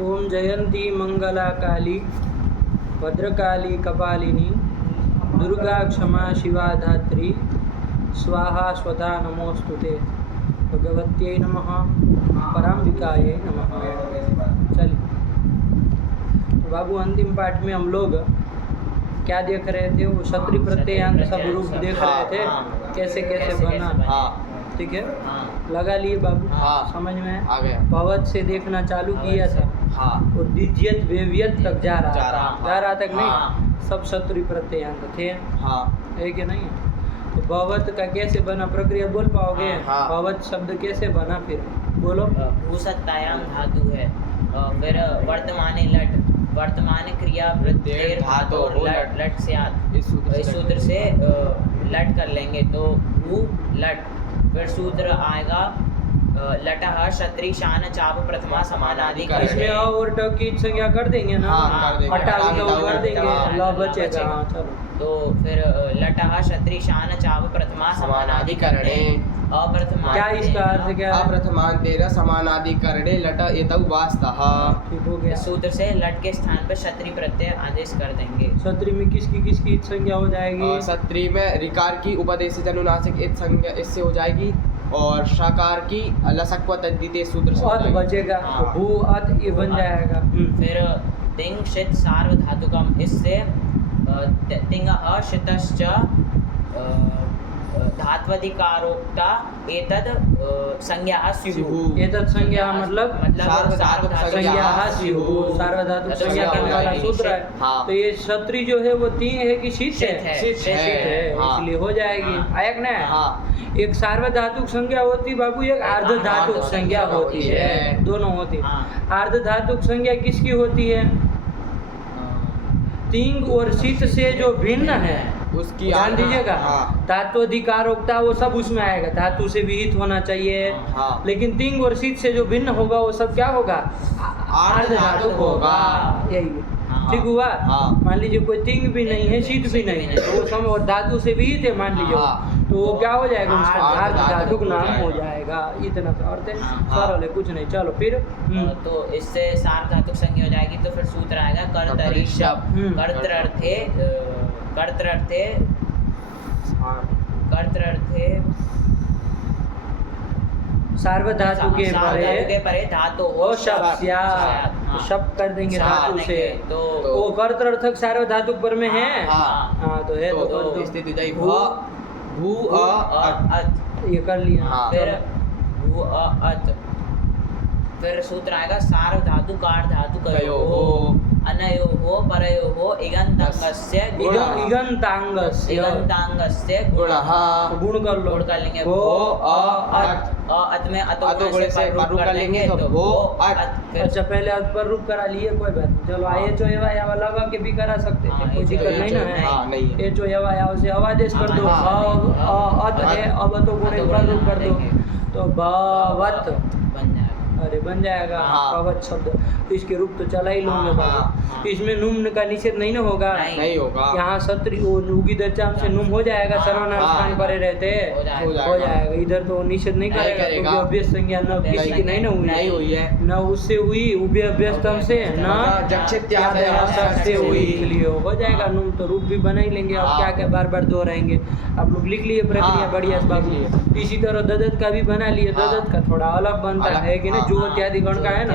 ओम जयंती मंगला काली भद्रकाली कपालिनी दुर्गा क्षमा शिवा धात्री स्वाहा स्वधा नमोस्तुते भगवत्यै नमः पराम्बिकायै नमः। चलिए तो बाबू अंतिम पाठ में हम लोग क्या देख रहे थे? वो क्षत्रिय प्रत्ययांत सब रूप देख रहे थे, कैसे कैसे बना। ठीक है, लगा लिए बाबू? समझ में आ गया। भवत से देखना चालू किया था और द्वितीयत वेवियत तक जा रहा तक नहीं, सब क्षत्रिय प्रत्ययांत थे। है कि नहीं? तो भवत का कैसे बना प्रक्रिया बोल पाओगे? भवत शब्द कैसे बना फिर बोलो? भूसत्तायाम धातु है, फिर वर्तमाने लट, वर्तमान क्रिया प्रत्यय धातु लट से इस सूत्र से लट कर लेंगे तो भू लट, फिर सूत्र आएगा लटः क्षत्रिय शान चाप प्रथमा समानादि कर। इसमें और ट की संज्ञा कर देंगे ना, हटा कर देंगे, ल बचेगा। चलो तो फिर लटः क्षत्रिय शान चाप प्रथमा समानाधिकरणे अप्रथमा, क्या इसका अर्थ क्या है? अप्रथमांतेन समानाधिकरणे लट एतौ वास्तः। ठीक हो गया। सूत्र से लट के स्थान पर क्षत्रिय प्रत्यय आदेश कर देंगे। क्षत्रिय में किसकी संज्ञा हो जाएगी? क्षत्रिय में ऋकार की उपदेशित अनुनासिक इत संज्ञा इससे हो जाएगी और शकार की लसक्व तद्धिते सूत्र से अत बचेगा, भू अत ये बन जाएगा। फिर तिंग शित सार्वधातुकम, इससे तिंग शितश्च धात्वधिकारोक्ता एतद संज्ञा स्युः। एतद संज्ञा मतलब संज्ञा स्युः, सार्वधातुक संज्ञा करने वाला सूत्र है। तो ये क्षत्रिय जो है वो तीन है कि शीत है? शीत है, इसलिए हो जाएगी। आयक ना, एक सार्वधातुक संज्ञा होती बाबू, एक अर्ध धातुक संज्ञा होती है, दोनों होती है। अर्ध धातुक संज्ञा किसकी होती है? तिंग और शीत से जो भिन्न है उसकी ध्यान दीजिएगा। धात्वधिकारोक्ता वो सब उसमें आएगा, धातु से विहित होना चाहिए। लेकिन तिंग और शीत से जो भिन्न होगा वो सब क्या होगा? अर्ध धातुक होगा। यही ठीक हुआ। मान लीजिए कोई तिंग भी नहीं है, शीत भी नहीं है, तो वो सब और धातु से विहित है मान लीजिए, तो वो क्या हो जाएगा? उसका अर्ध धातुक नाम हो जाएगा। इतना सा अर्थ है, सरल है, कुछ नहीं। चलो फिर तो इससे सार्वधातुक संज्ञा हो जाएगी। तो फिर सूत्र आएगा कर्तरि शब्द, कर्तृर्थे सार्वधातुके परे धातु हो शब्द शब्द कर देंगे धातु से। तो वो कर्तर्थक सार्वधातुक पर में है। तो है तो स्थिति जाई भू अत, ये कर लिया। फिर भू अत, फिर सूत्र आएगा सार्वधातु कार धातु कयोः अनयोः परयोः इगंतांगस्य गुणः, गुण कर लो, गुण कर लेंगे। भो अत में अतो गुण से पर रूप कर लेंगे तो भो अत। अच्छा पहले अत पर रूप करा लिए, कोई बात नहीं। चलो आए चो एवा या लगा के भी करा सकते थे, कोई दिक्कत नहीं ना है। ए चो एवा या से आदेश कर दो, अत है, अब तो गुण पर रूप कर दो तो भवत अरे बन जाएगा। भवत शब्द तो इसके रूप तो चला ही लोगे बाबू। इसमें नुम का निषेध नहीं ना होगा? नहीं होगा। यहाँ क्षत्रिय उगी दचाम से नुम हो जाएगा, सर्वनाम स्थान पर रहते हो जाएगा। इधर तो निषेध नहीं करेगा क्योंकि अभ्यस्त संज्ञा न किसी की नहीं हुई है, न उससे हुई उभय अभ्यस्तम से, न से हुई, इसलिए हो जाएगा। नुम तो रूप भी बना ही लेंगे। अब क्या क्या बार बार दोहराएंगे। आप लोग लिख लिए प्रक्रिया बढ़िया बाबू। इसी तरह ददत का भी बना लिए, ददत का थोड़ा अलग बनता है कि नहीं, जुह इत्यादि गण का है ना,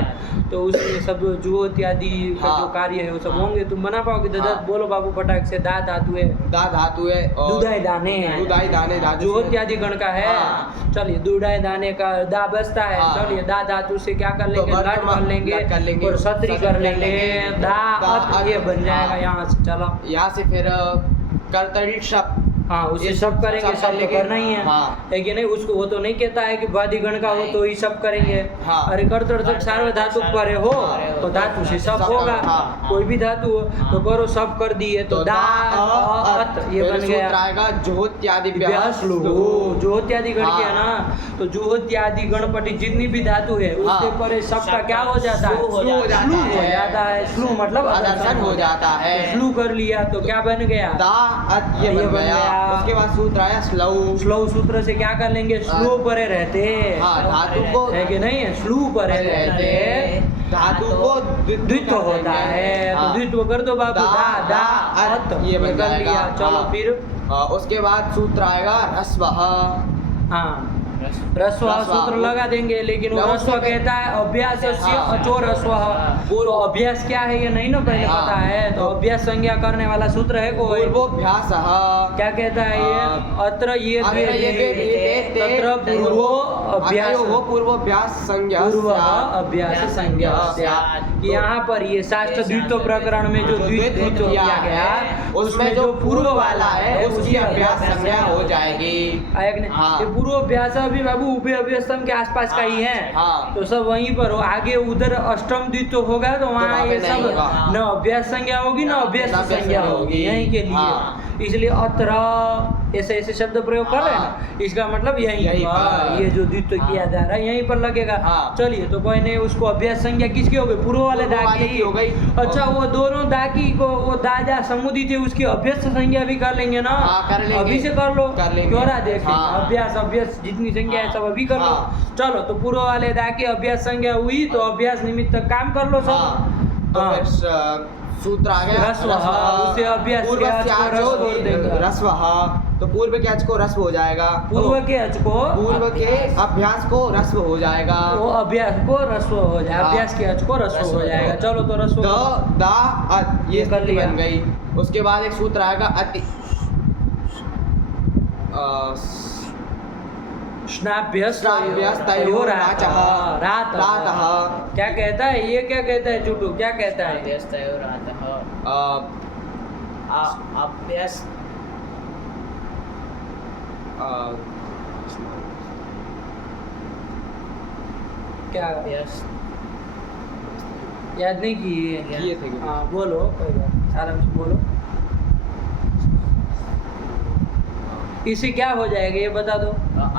तो उसमें सब जुह इत्यादि का जो कार्य है वो सब होंगे। तुम बना पाओगे? ददत बोलो बाबू फटाक से। दा धातु है, दुधाई दाने, जुह इत्यादि गण का है। चलिए दुधाई दाने का दा बसता है। चलिए दा धातु से क्या कर लेंगे? लट कर लेंगे और क्षत्रिय कर लेंगे, दा अत ये बन जाएगा। यहाँ से चलो, यहाँ से फिर कर्तरि शब्द, हाँ उसे सब करेंगे, सब तो करना ही है कि नहीं? उसको वो तो नहीं कहता है कि वादी गण का हो तो ही सब करेंगे। अरे कर्तर्थक सार्वधातुक पर हो तो धातु से सब होगा। कोई भी धातु हो तो करो, सब कर दिए तो दा अत ये बन गया। जोत्यादि जोत्यादि गण के है ना, तो जोत्यादि गणपति जितनी भी धातु है उसके पर सबका क्या हो जाता है? स्लू हो जाता है। स्लू मतलब आदर्शन हो जाता है। स्लू कर लिया तो क्या बन गया? दा अत ये बन गया। उसके बाद सूत्र आया स्लौ। स्लौ सूत्र से क्या कर लेंगे? स्लो परे रहते, धातु को है कि नहीं? स्लू परे रहते, धातु को द्वित्व होता है, तो द्वित्व कर दो बाबू, दा दा अत, ये बन कर लिया। जाएगा। चलो हाँ। फिर उसके बाद सूत्र आएगा रस्वः। हाँ, रस्व रस्व। सूत्र लगा देंगे, लेकिन वो ना रस्व उसमें- कहता है अभ्यासस्य हाँ। अचो रस्व। तो अभ्यास क्या है ये नहीं ना पहले हाँ। पता है, तो अभ्यास संज्ञा करने वाला सूत्र है कोई? पूर्वोऽभ्यासः। क्या कहता है ये? अत्र ये अत्र द्वे ये द्वे द्वे, ते तत्र पूर्वो अभ्यास, अतयोः पूर्वोऽभ्यास संज्ञा पूर्व स्यात्। अभ्यास संज्ञा स्यात्। कि यहाँ पर ये शास्त्र द्वित्व प्रकरण में जो द्वित्व किया गया, उसमें जो पूर्व वाला है उसकी अभ्यास संज्ञा हो जाएगी। आया कि नहीं? हाँ। ये पूर्व अभ्यास अभी बाबू उभय अभ्यस्तम के आसपास का ही है। हाँ। तो सब वहीं पर हो, आगे उधर अष्टम द्वित्व होगा तो वहाँ वहाँ ये पे नहीं सब होगा। न अभ्यास संज्ञा होगी न अभ्यास न अभ्यास संज्ञा संज्ञा होगी होगी। यहीं के लिए। हाँ। इसलिए अत्र ऐसे ऐसे शब्द प्रयोग कर रहे हैं ना, इसका मतलब यहीं यहीं पर पर। ये जो द्वित्व किया जा रहा है यहीं पर लगेगा। हाँ। चलिए, तो कोई नहीं, उसको अभ्यास संज्ञा किसकी हो गई? पूर्व वाले पूर्व दा वाले की हो गई। अच्छा, वो दोनों दा की को वो दा जा समुदित है, उसकी अभ्यास संज्ञा भी कर लेंगे ना? हाँ, कर लेंगे। अभी से कर लो, कर लेंगे। क्यों ना देखें? हाँ। अभ्यास अभ्यास जितनी संज्ञा है सब अभी कर लो। हाँ। चलो, तो पूर्व वाले दा की अभ्यास संज्ञा हुई तो अभ्यास निमित्त काम कर लो सब। हाँ। तो हाँ। फिर सूत्र आ गया रस्वः, उसे अभ्यास के पूर्वस्य अच को आचो रस्व हो देगा। रस्वः, तो पूर्व के अच को रस्व हो जाएगा। पूर्व के अच को पूर्व के अभ्यास को रस्व हो जाएगा। वो अभ्यास को रस्व हो जाए, हाँ। अभ्यास के अच को रस्व हो जाएगा। चलो, तो रस्व द दा अत, ये ये कर स्थिति लिया। बन गई। उसके बाद एक सूत्र आएगा अति स्नाभ्यस्तयोराचः रातः। रातः। क्या कहता है ये? क्या कहता है चुटू? क्या कहता है? अभ्यस्तयोरातः अभ्यास क्या अभ्यास याद नहीं किए? किए थे। हाँ, बोलो, कोई बात नहीं, आराम से बोलो। इसे क्या हो जाएगा ये बता दो?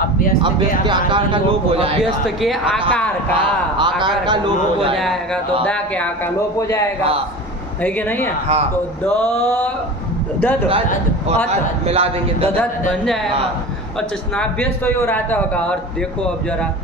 अभ्यस्त अभ्यस्त के आकार का लोप हो जाएगा। अभ्यस्त के आकार का आकार का लोप हो जाएगा, तो हाँ। दा के आकार लोप हो जाएगा, हाँ। है कि नहीं है? हाँ। तो दद दद और अत अत मिला देंगे, ददत बन जाएगा। हाँ। अच्छा, स्नाभ्यस्त तो रातः का अर्थ देखो अब जरा,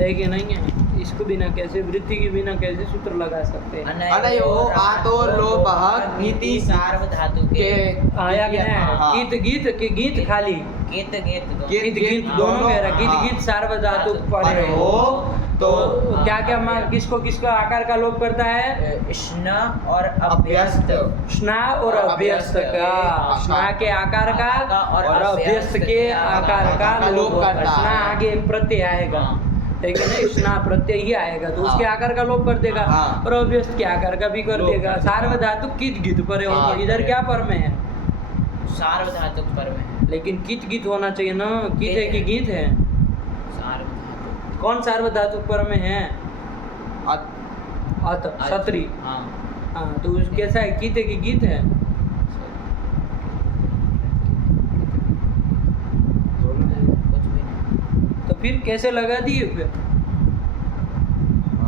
है कि नहीं है? इसको बिना कैसे, वृत्ति के बिना कैसे सूत्र लगा सकते हैं? अनयोः आतोर लोपः नीति सार्वधातु के आया कि नहीं? हाँ। गीत गीत के गीत खाली गीत गीत दो। गीत गीत गीत दोनों दोनों, कह रहा, गीत हाँ। गीत सार्वधातु परे हो, हो, तो तो क्या क्या किसको किसका आकार का लोप करता है? स्न और अभ्यस्त स्ना और अभ्यस्त का, हाँ। स्ना के आकार का और और अभ्यस्त के आकार का लोप करता है। स्ना आगे प्रत्यय आएगा, ठीक है ना? स्ना प्रत्यय ही आएगा तो उसके हाँ। आकार का लोप कर देगा, हाँ। और अभ्यस्त के आकार का भी कर लोप देगा। कर देगा। सार्वधातु कित गीत परे होगा, हाँ। इधर क्या पर में है? सार्वधातुक पर में लेकिन कित गीत होना चाहिए ना, कित है कि गीत है? सार्वधातुक कौन सार्वधातुक पर में है? अत अत, सत्री। हाँ हाँ, तो उस कैसा है? कित है कि गीत है? कुछ भी नहीं। तो फिर कैसे लगा दिए फिर?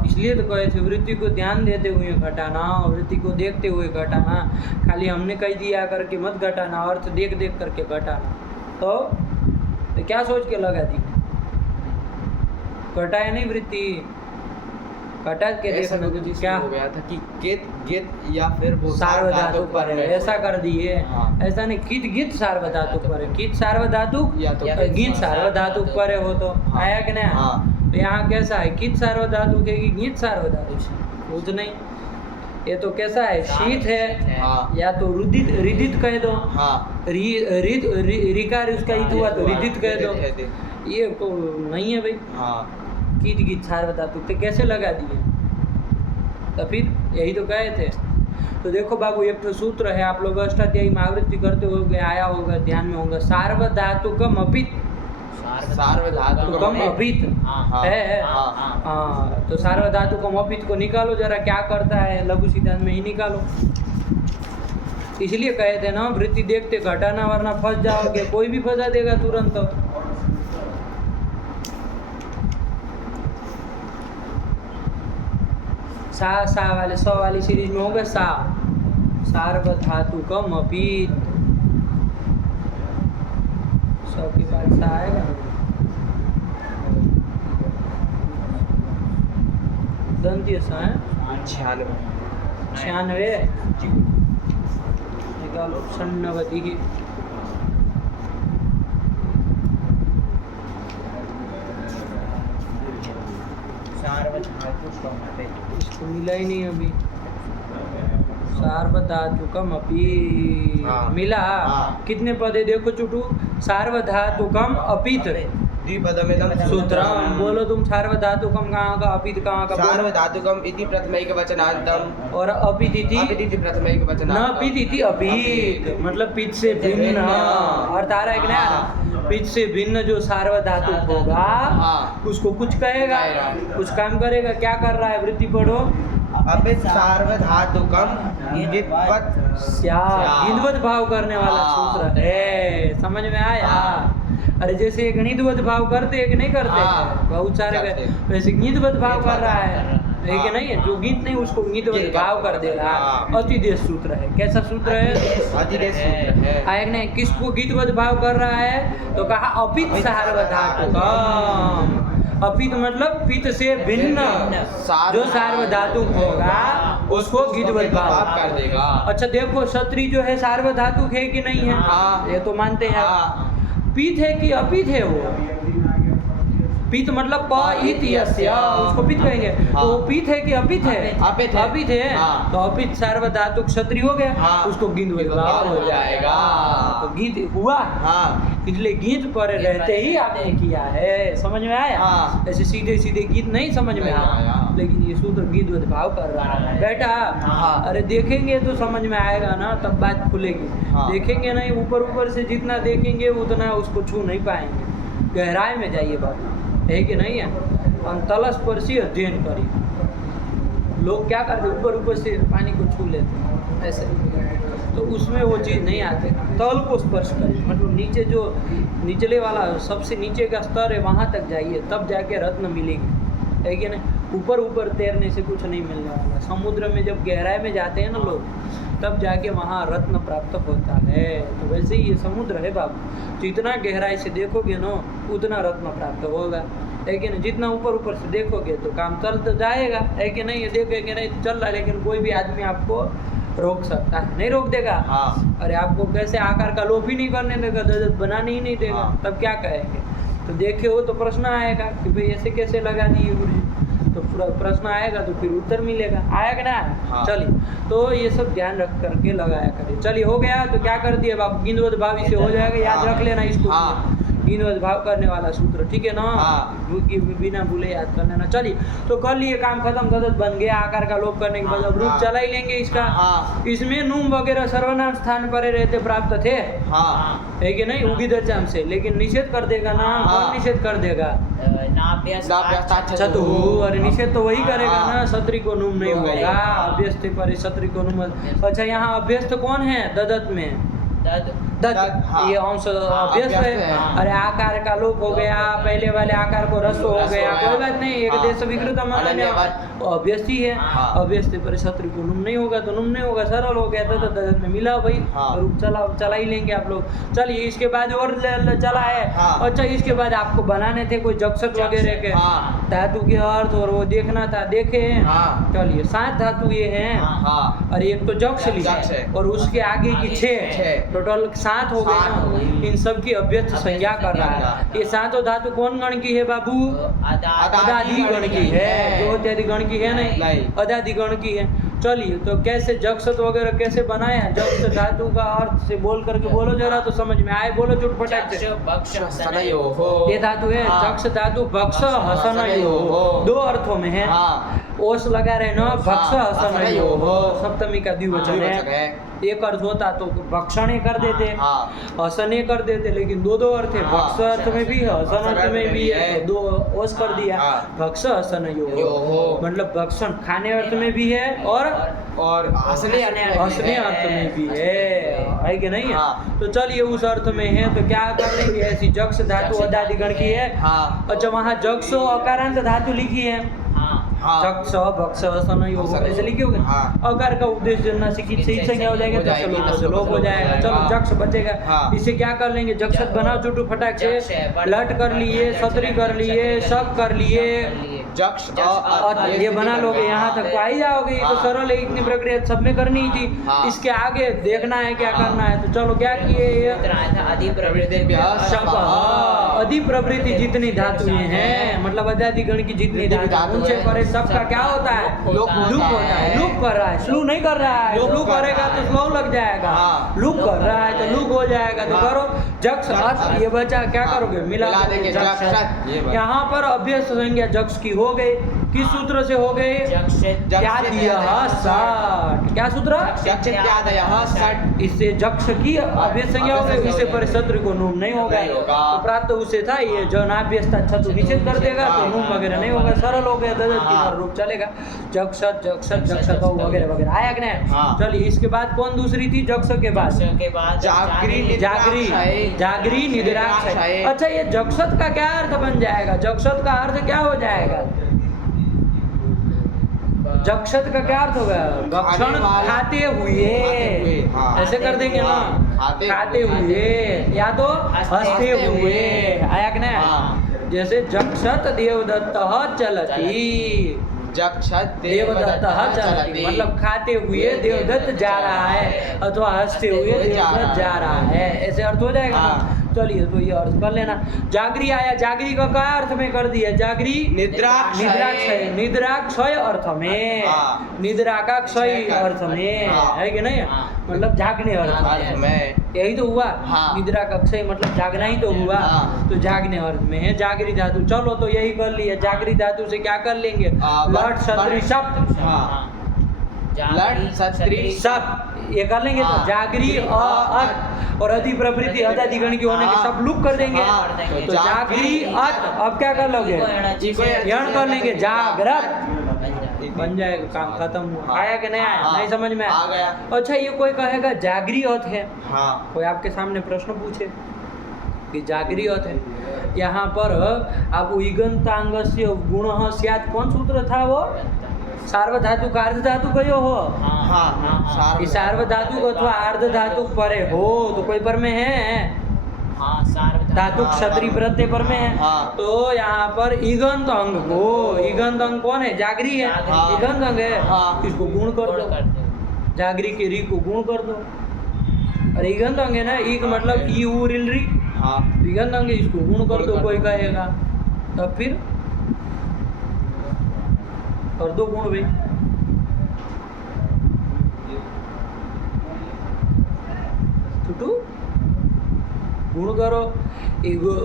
इसलिए तो कहे थे वृत्ति को ध्यान देते हुए घटाना, वृत्ति को देखते हुए घटाना। खाली हमने कह दिया करके मत घटाना, अर्थ देख देख करके घटाना। तो क्या सोच के लगा दी? घटाए नहीं वृत्ति, घटा के ऐसा देखना। कुछ क्या हो गया था कि गेत गेत या फिर वो सार्वधातुक पर है, ऐसा कर दिए। हाँ। ऐसा नहीं, कित गीत सार्वधातुक पर है, कित सार्वधातुक या तो गीत सार्वधातुक पर है, हो तो हाँ। आया कि नहीं? हाँ। तो यहाँ कैसा है? कित सार्वधातुक है कि गीत सार्वधातुक? कुछ नहीं, ये तो कैसा है? शीत है, हाँ। या तो रुदित रिदित कह दो, हाँ। रिकार उसका इत हुआ तो रिदित कह दो। ये तो नहीं है भाई। हाँ। कीट गीत सार्वधातुक तो कैसे लगा दिए? तो फिर यही तो कहे थे। तो देखो बाबू, एक तो सूत्र है, आप लोग अष्टाध्यायी में आवृत्ति करते होगे, आया होगा, ध्यान में होगा। सार्वधातुकम अपित, सार्वधातुकम अपित हाँ। है। हाँ। हाँ, तो सार्वधातुकम अपित को निकालो जरा, क्या करता है? लघु सिद्धांत में ही निकालो। इसलिए कहे थे ना, वृत्ति देखते घटाना, वरना फंस जाओगे, कोई भी फंसा देगा तुरंत। सा वाले 100 वाली सीरीज में होगा सा, सार्वधातुकम अपित, 100 के बाद सा आएगा। दंतीय सा है 96 96 निकालो 96 सार्वधातुकम् इसको मिला ही नहीं अभी सार्वधातुकम अपि हाँ। मिला हाँ। कितने पद है देखो चुटू सार्वधातुकम अपित द्विपदमिदं सूत्रम बोलो तुम सार्वधातुकम कहाँ का अपित कहाँ का बोलो सार्वधातुकम इति प्रथमैकवचनान्तम् और अपित इति अपिति न प्रथमैकवचनान्तम् पित इति अपित मतलब पित से भिन्न अर्थ आ रहा है कि नहीं पित से भिन्न जो सार्वधातुक होगा हाँ। उसको कुछ कहेगा कहेगा। कुछ काम करेगा क्या कर रहा है वृत्ति पढ़ो अपित सार्वधातुकम गिद्वत् गिनवत भाव करने वाला हाँ। सूत्र है समझ में आया अरे जैसे गणितवत भाव करते हैं कि नहीं करते हाँ। बहुत सारे करते। वैसे गीतवत भाव कर रहा है कि नहीं है जो गीत नहीं उसको गीतवत भाव कर देगा हाँ। अतिदेश सूत्र है कैसा सूत्र है अतिदेश सूत्र है आया कि नहीं किसको गीतवत भाव कर रहा है तो कहा अपित सार्वधातुकम अपित मतलब पित से भिन्न जो सार्वधातुक होगा उसको गीतवत भाव कर देगा अच्छा देखो क्षत्रि जो है सार्वधातुक है कि नहीं है हाँ। ये तो मानते हैं हाँ। पित है कि अपित है वो पित मतलब प इत यस्य उसको पित कहेंगे हाँ। तो वो पित है कि अपित है अपित है। अपित है हाँ। तो अपित सार्वधातुक क्षत्रि हो गया हाँ। उसको गीत भाव हो जाएगा तो गीत हुआ हाँ इसलिए गीत पर रहते ही आपने किया है समझ में आया हाँ। ऐसे सीधे सीधे गीत नहीं समझ में नहीं आया आया। लेकिन ये सूत्र गीत भाव कर रहा है बेटा हाँ। अरे देखेंगे तो समझ में आएगा ना तब बात खुलेगी हाँ। देखेंगे नहीं ऊपर ऊपर से जितना देखेंगे उतना उसको छू नहीं पाएंगे गहराई में जाइए बाबा है कि नहीं है अंतलस्पर्शी अध्ययन करिए लोग क्या करते ऊपर ऊपर से पानी को छू लेते हैं ऐसे तो उसमें वो चीज़ नहीं आती तल को स्पर्श करिए मतलब नीचे जो निचले वाला सबसे नीचे का स्तर है वहाँ तक जाइए तब जाके रत्न मिलेंगे है कि नहीं ऊपर ऊपर तैरने से कुछ नहीं मिलने वाला समुद्र में जब गहराई में जाते हैं ना लोग तब जाके वहाँ रत्न प्राप्त होता है तो वैसे ही ये समुद्र है बाबू जितना गहराई से देखोगे ना उतना रत्न प्राप्त होगा है कि नहीं जितना ऊपर ऊपर से देखोगे तो काम चल तो जाएगा है कि नहीं ये देखेंगे नहीं तो चल रहा है लेकिन कोई भी आदमी आपको रोक सकता है नहीं रोक देगा हाँ। अरे आपको कैसे आकार का लोभ ही नहीं करने देगा दर्द बनाने ही नहीं देगा हाँ। तब क्या कहेंगे तो देखे हो तो प्रश्न आएगा कि भाई ऐसे कैसे लगा दिए गुरु जी तो प्रश्न आएगा तो फिर उत्तर मिलेगा आया कि ना हाँ। चलिए तो ये सब ध्यान रख करके लगाया करिए चलिए हो गया तो क्या कर दिया बाबू गिनवत भाव से हो जाएगा याद हाँ। रख लेना इसको हाँ। गिनवत भाव करने वाला सूत्र ठीक है ना हाँ। बिना भूले याद कर लेना चलिए तो कर लिए काम खत्म ददत बन गया आकार का लोप करने के बाद अब रूप चला ही लेंगे इसका हाँ। इसमें नूम वगैरह सर्वनाम स्थान पर रहते प्राप्त थे हाँ है कि नहीं उगी दचाम से लेकिन निषेध कर देगा ना हाँ। कौन निषेध कर देगा नाभ्यस्ताच्च चतु अरे निषेध तो वही करेगा हाँ। ना सत्री को नुम नहीं नहीं होगा होगा। अभ्यस्त पर सत्री को नुम अच्छा यहाँ अभ्यस्त कौन है ददत में दत्त दत्त, हाँ। ये अंश अभ्यस्त है अभ्यस्त है। अरे आकार का लोप हो गया पहले वाले आकार को रस हो रस गया हो कोई गया। बात नहीं एक हाँ। देश विकृत अनन्यवाद। अभ्यस्त ही है हाँ। अभ्यस्त पर सत्र को नुम नहीं होगा तो नुम नहीं होगा सरल हो गया ददत में मिला भाई हाँ। रूप चला ही लेंगे आप लोग चलिए इसके बाद और चला है हाँ। अच्छा इसके बाद आपको बनाने थे कोई जक्षत वगैरह के हाँ। धातु के अर्थ और वो देखना था देखे हाँ। चलिए 7 धातु ये हैं हाँ। और एक तो जक्ष ली जक्ष है। और उसके आगे की 6 छह। टोटल 7 हो सात हो गए गई। इन सब की अभ्यस्त संज्ञा कर रहा है ये सातों धातु कौन गण की है बाबू अदादि गण की है जो इत्यादि गण की है नहीं अदादि गण की है चलिए तो कैसे जक्षत वगैरह कैसे बनाया जक्ष धातु का अर्थ से बोल करके बोलो जरा तो समझ में आए बोलो चुट पटाक से सनयोः ये धातु है हाँ। जक्ष धातु भक्ष हसन दो अर्थों में है हाँ। ओस लगा रहे ना भक्ष हाँ, हसन हसनयोः। सप्तमी का द्विवचन द्विवचन है है। एक अर्थ होता तो भक्षण कर देते हाँ। हसने कर देते लेकिन दो अर्थ है हाँ। भक्ष अर्थ में भी है हसन अर्थ में भी है तो दो ओस कर दिया हाँ। भक्ष हसन योः। मतलब भक्षण खाने अर्थ में भी है और हंसने हंसने अर्थ में भी है कि नहीं है हाँ। तो चलिए उस अर्थ में है तो क्या कर लेंगे ऐसी जक्ष धातु अदादि गण की है हाँ। अच्छा वहाँ जक्ष अकारांत धातु लिखी है हाँ। जक्ष भक्ष हसन योग ऐसे लिखे होंगे हाँ। अकार का उपदेश जन्ना से किसी संज्ञा हो जाएगा हो जाएगी, तो लोप हो जाएगा चलो हाँ। जक्ष बचेगा हाँ। इसे क्या कर लेंगे जक्षत बनाओ चुटू फटाक से लट कर लिए सत्री कर लिए सब कर लिए जक्ष ये बना लोगे, यहाँ तक तो आ ही जाओगे। ये तो सरल है, इतनी प्रक्रिया सब में करनी ही थी। हाँ। इसके आगे देखना है क्या करना है। तो चलो क्या किए ये अधिप्रवृत्ति जितनी धातुएं हैं, मतलब अदादि गण की जितनी धातु उनसे परे सबका क्या होता है? लुप होता है। लुप कर रहा है, स्लू नहीं कर रहा है। लुप करेगा तो स्लो लग जाएगा। हाँ। लुप कर रहा है तो लुप हो जाएगा। तो करो जक्ष अच, ये बचा क्या करोगे? मिला देंगे जक्ष। ये बात। यहाँ पर अभ्यस्त संज्ञा जक्ष की हो गई। किस सूत्र से हो गई? क्या दिया? सट। क्या सूत्र? सट। इससे जक्ष की अभ्यस्त संज्ञा हो गई। इससे पर शत्रु को नूम नहीं होगा। नहीं होगा। तो प्राप्त उसे था ये जो नाभ्यस्त छतु निषेध कर देगा तो नूम वगैरह नहीं होगा, सरल हो गया, ददत की तरह रूप चलेगा। जक्षत जक्षत जक्षत वगैरह वगैरह आया कि नहीं? हाँ। चलिए इसके बाद कौन दूसरी थी? जक्ष के बाद जागरी जागरी जागरी निद्राक्षय। अच्छा ये जक्षत का क्या अर्थ बन जाएगा? जक्षत का अर्थ क्या हो जाएगा? जक्षत का क्या अर्थ होगा? भक्षण खाते हुए। हाँ। ऐसे कर देंगे ना, खाते हुए या तो हंसते हुए। आया कि नहीं? हाँ। जैसे जक्षत देवदत्त चलती, जक्षत देवदत्त चलती मतलब खाते हुए देवदत्त जा रहा है, अथवा हंसते हुए देवदत्त जा रहा है, ऐसे अर्थ हो जाएगा ना। चलिए तो ये अर्थ कर लेना। जागरी आया, जागरी का क्या अर्थ में कर दिया? जागरी निद्राक्षय। निद्राक्षय अर्थ में, हाँ। निद्रा का क्षय अर्थ में, हाँ। है कि नहीं? मतलब जागने अर्थ में, यही तो हुआ। हाँ। निद्रा का क्षय मतलब जागना ही तो हुआ। हाँ। तो जागने अर्थ में है जागरी धातु। चलो तो यही कर लिया। जागरी धातु से क्या कर लेंगे? लट सत्री शब्द। लट सत्री सब ये कर लेंगे। तो हाँ। जागरी अत और अधिप्रवृत्ति अदादिगण की होने के हाँ। सब लुक कर देंगे। हाँ। तो जागरी अत अब क्या कर लोगे? यण कर लेंगे, जागृत बन जाएगा, काम खत्म हुआ। हाँ। आया कि नहीं आया? हाँ। नहीं समझ में आ गया। अच्छा ये कोई कहेगा जागरी अर्थ है, हाँ। कोई आपके सामने प्रश्न पूछे कि जागरी अर्थ है, यहाँ पर आप इगंतांगस्य गुणः स्यात् कौन सूत्र था वो? सार्वधातु का अर्ध धातु कयो हो? हाँ। सार्वधातु अथवा अर्ध धातु परे हो तो कोई पर में है? धातु क्षत्रिय प्रत्यय पर में है। हाँ। तो यहाँ पर इगंत अंग को, इगंत अंग कौन है? जागरी है। हाँ। इगंत अंग है। हाँ। इसको गुण कर दो, जागरी के री को गुण कर दो। अरे इगंत अंग है ना, इग मतलब ई उ रिल री, इगंत अंग है, इसको गुण कर दो। कोई कहेगा तब फिर कर दो गुण भाई। टूटू गुण करो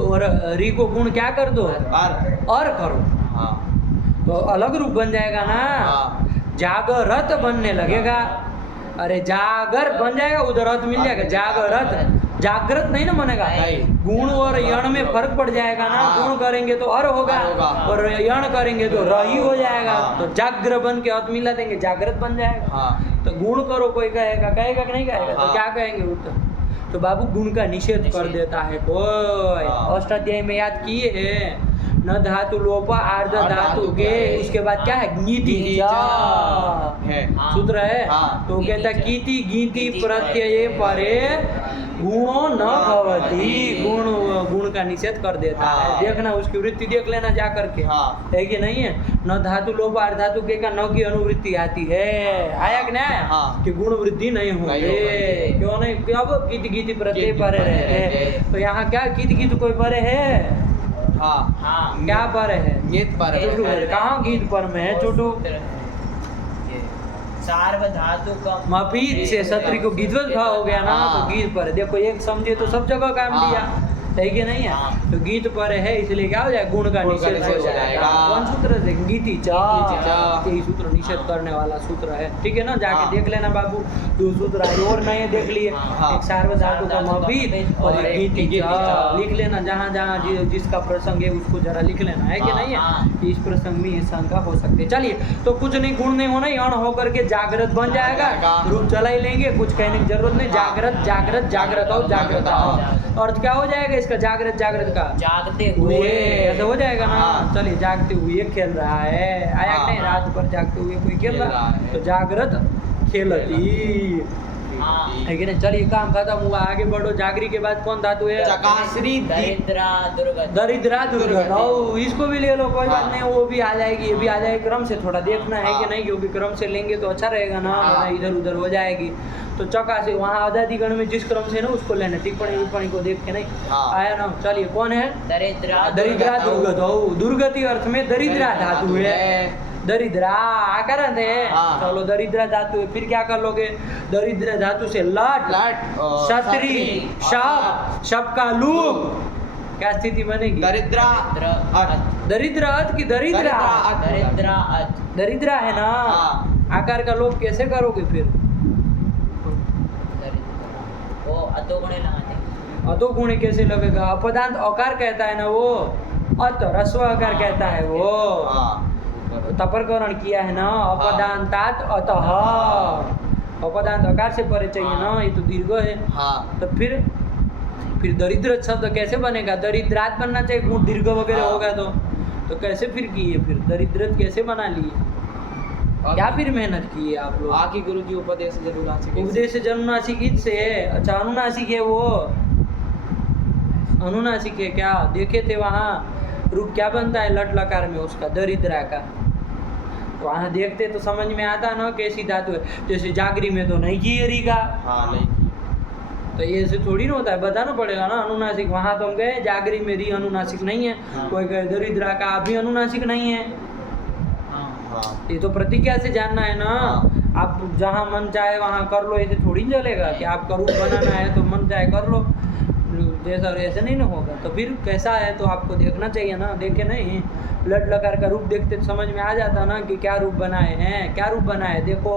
और री को गुण क्या कर दो? और करो। हाँ। तो अलग रूप बन जाएगा ना। हाँ। जागरत बनने लगेगा। अरे जागर बन जाएगा, उधर अर्थ मिल जाएगा। जागरत जागृत नहीं ना बनेगा। नहीं। गुण और यण में फर्क पड़ जाएगा ना। हाँ। गुण करेंगे तो अर होगा और यण करेंगे तो रही हो जाएगा। हाँ। तो जाग्र बन के अर्थ मिला देंगे, जागृत बन जाएगा। हाँ। तो गुण करो कोई कहेगा, कहेगा कि नहीं कहेगा? तो हाँ। क्या कहेंगे उत्तर? तो बाबू गुण का निषेध कर देता है कोई। हाँ। अष्टाध्याय में याद किए हैं न धातु लोप आर्ध धातु के, उसके बाद क्या है? गीति है। सूत्र है। हाँ। तो कहता कीति गीति प्रत्यय परे गुणो न भवति, गुण का निषेध कर देता है। हाँ। देखना उसकी वृत्ति देख लेना जा करके। हाँ। है कि नहीं है? न धातु लोप आर्ध धातु के का न की अनुवृत्ति आती है। आया कि नहीं आया? हाँ। कि गुण वृद्धि नहीं होगी। क्यों नहीं? क्यों? गीति गीति प्रत्यय परे रहते हैं। तो यहाँ क्या गीत गीत कोई परे है? हाँ। क्या पर है? गीत पर है। चुटू है। कहाँ गीत पर में है? चुटू सार्वधातु का मफीद से सत्री को गीतवत भाव हो गया ना। हाँ। तो गीत पर है। देखो एक समझे तो सब जगह काम हाँ। दिया, है कि नहीं है? हाँ। तो गीत पर है, इसलिए क्या हो जाएगा? गुण का निषेध हो जाएगा। कौन सूत्र से? गीति चा, यही सूत्र निषेध करने वाला सूत्र है। ठीक है ना? जाके हाँ। देख लेना बाबू। दो सूत्र आए और नए देख लिए। हाँ। एक सार्वधातु का मफीद और एक गीति चा। लिख लेना जहाँ जहाँ जिसका प्रसंग है उसको जरा लिख लेना, है कि नहीं है? कि इस प्रसंग में ये शंका हो सकती है। चलिए तो कुछ नहीं, गुण नहीं होना, यण होकर के जागृत बन जाएगा। रूप चला ही लेंगे, कुछ कहने की जरूरत नहीं। जागृत जागृत जागृत हो, जागृत हो। अर्थ क्या हो जाएगा इसका? जागृत जागृत का जागते हुए, हुए ऐसा हो जाएगा ना। हाँ। चलिए जागते हुए खेल रहा है। आया कि नहीं? रात पर जागते हुए कोई खेल रहा है तो जागृत खेलती। हाँ। है कि नहीं? चलिए काम खत्म हुआ, आगे बढ़ो। जागरी के बाद कौन धातु है? चकाश्री दरिद्रा दुर्गत। दरिद्रा दुर्गत। ओ, इसको भी ले लो, कोई बात हाँ। नहीं, वो भी आ जाएगी, ये भी आ जाएगी। क्रम से थोड़ा देखना है कि हाँ। नहीं, क्योंकि क्रम से लेंगे तो अच्छा रहेगा ना, हाँ। वरना इधर उधर हो जाएगी। तो चका से वहाँ आदादिगण में जिस क्रम से ना उसको लेना, टिप्पणी विप्पणी को देख के नहीं। हाँ। आया ना? चलिए कौन है? दरिद्रा दरिद्रा दुर्गत। ओ, दुर्गति अर्थ में दरिद्रा धातु है। दरिद्रा आकरण है। हाँ। चलो दरिद्रा धातु है, फिर क्या कर लोगे? दरिद्रा धातु से लट, लट, क्षत्रि, शब, शब का लूप, क्या स्थिति बनेगी? दरिद्रा दरिद्र अत की दरिद्रा? दरिद्रा अत। दरिद्रा है ना? हाँ। आकार का लोप कैसे करोगे फिर? वो अतोगुणे लगाते। अतो गुणे कैसे लगेगा? अपदांत अकार कहता है ना वो, अत रस्व आकार कहता है वो। तपरकरण किया है ना, अपदांतात अतः। अपदांत आकार से परे चाहिए ना, ये तो दीर्घ है। हाँ। तो फिर दरिद्र शब्द कैसे बनेगा? दरिद्रात बनना चाहिए, गुण दीर्घ वगैरह हाँ। होगा तो कैसे फिर किए? फिर दरिद्रत कैसे बना लिए? क्या फिर मेहनत की है आप लोग? आगे गुरु जी उपदेश जनुनासिक। उपदेश जनुनासिक ईद से है। अच्छा, अनुनासिक है वो, अनुनासिक है क्या? देखे थे वहाँ रूप क्या बनता है लट लकार में उसका, दरिद्रा का। तो वहाँ देखते तो समझ में आता ना कैसी धातु है। जैसे जागरी में तो नहीं की री का, हाँ नहीं। तो ये ऐसे थोड़ी ना होता है, बताना पड़ेगा ना। अनुनासिक वहाँ तो हम गए, जागरी में री अनुनासिक नहीं है। हाँ। कोई कहे दरिद्रा का अभी अनुनासिक नहीं है। हाँ। ये तो प्रतिज्ञा से जानना है ना। हाँ। आप जहाँ मन चाहे वहाँ कर लो, ऐसे थोड़ी ना चलेगा कि आपका रूप बनाना है तो मन चाहे कर लो, जैसा ऐसे नहीं ना होगा। तो फिर कैसा है तो आपको देखना चाहिए ना, देखे नहीं लट लकार का रूप देखते तो समझ में आ जाता ना कि क्या रूप बनाए हैं, क्या रूप बनाए। देखो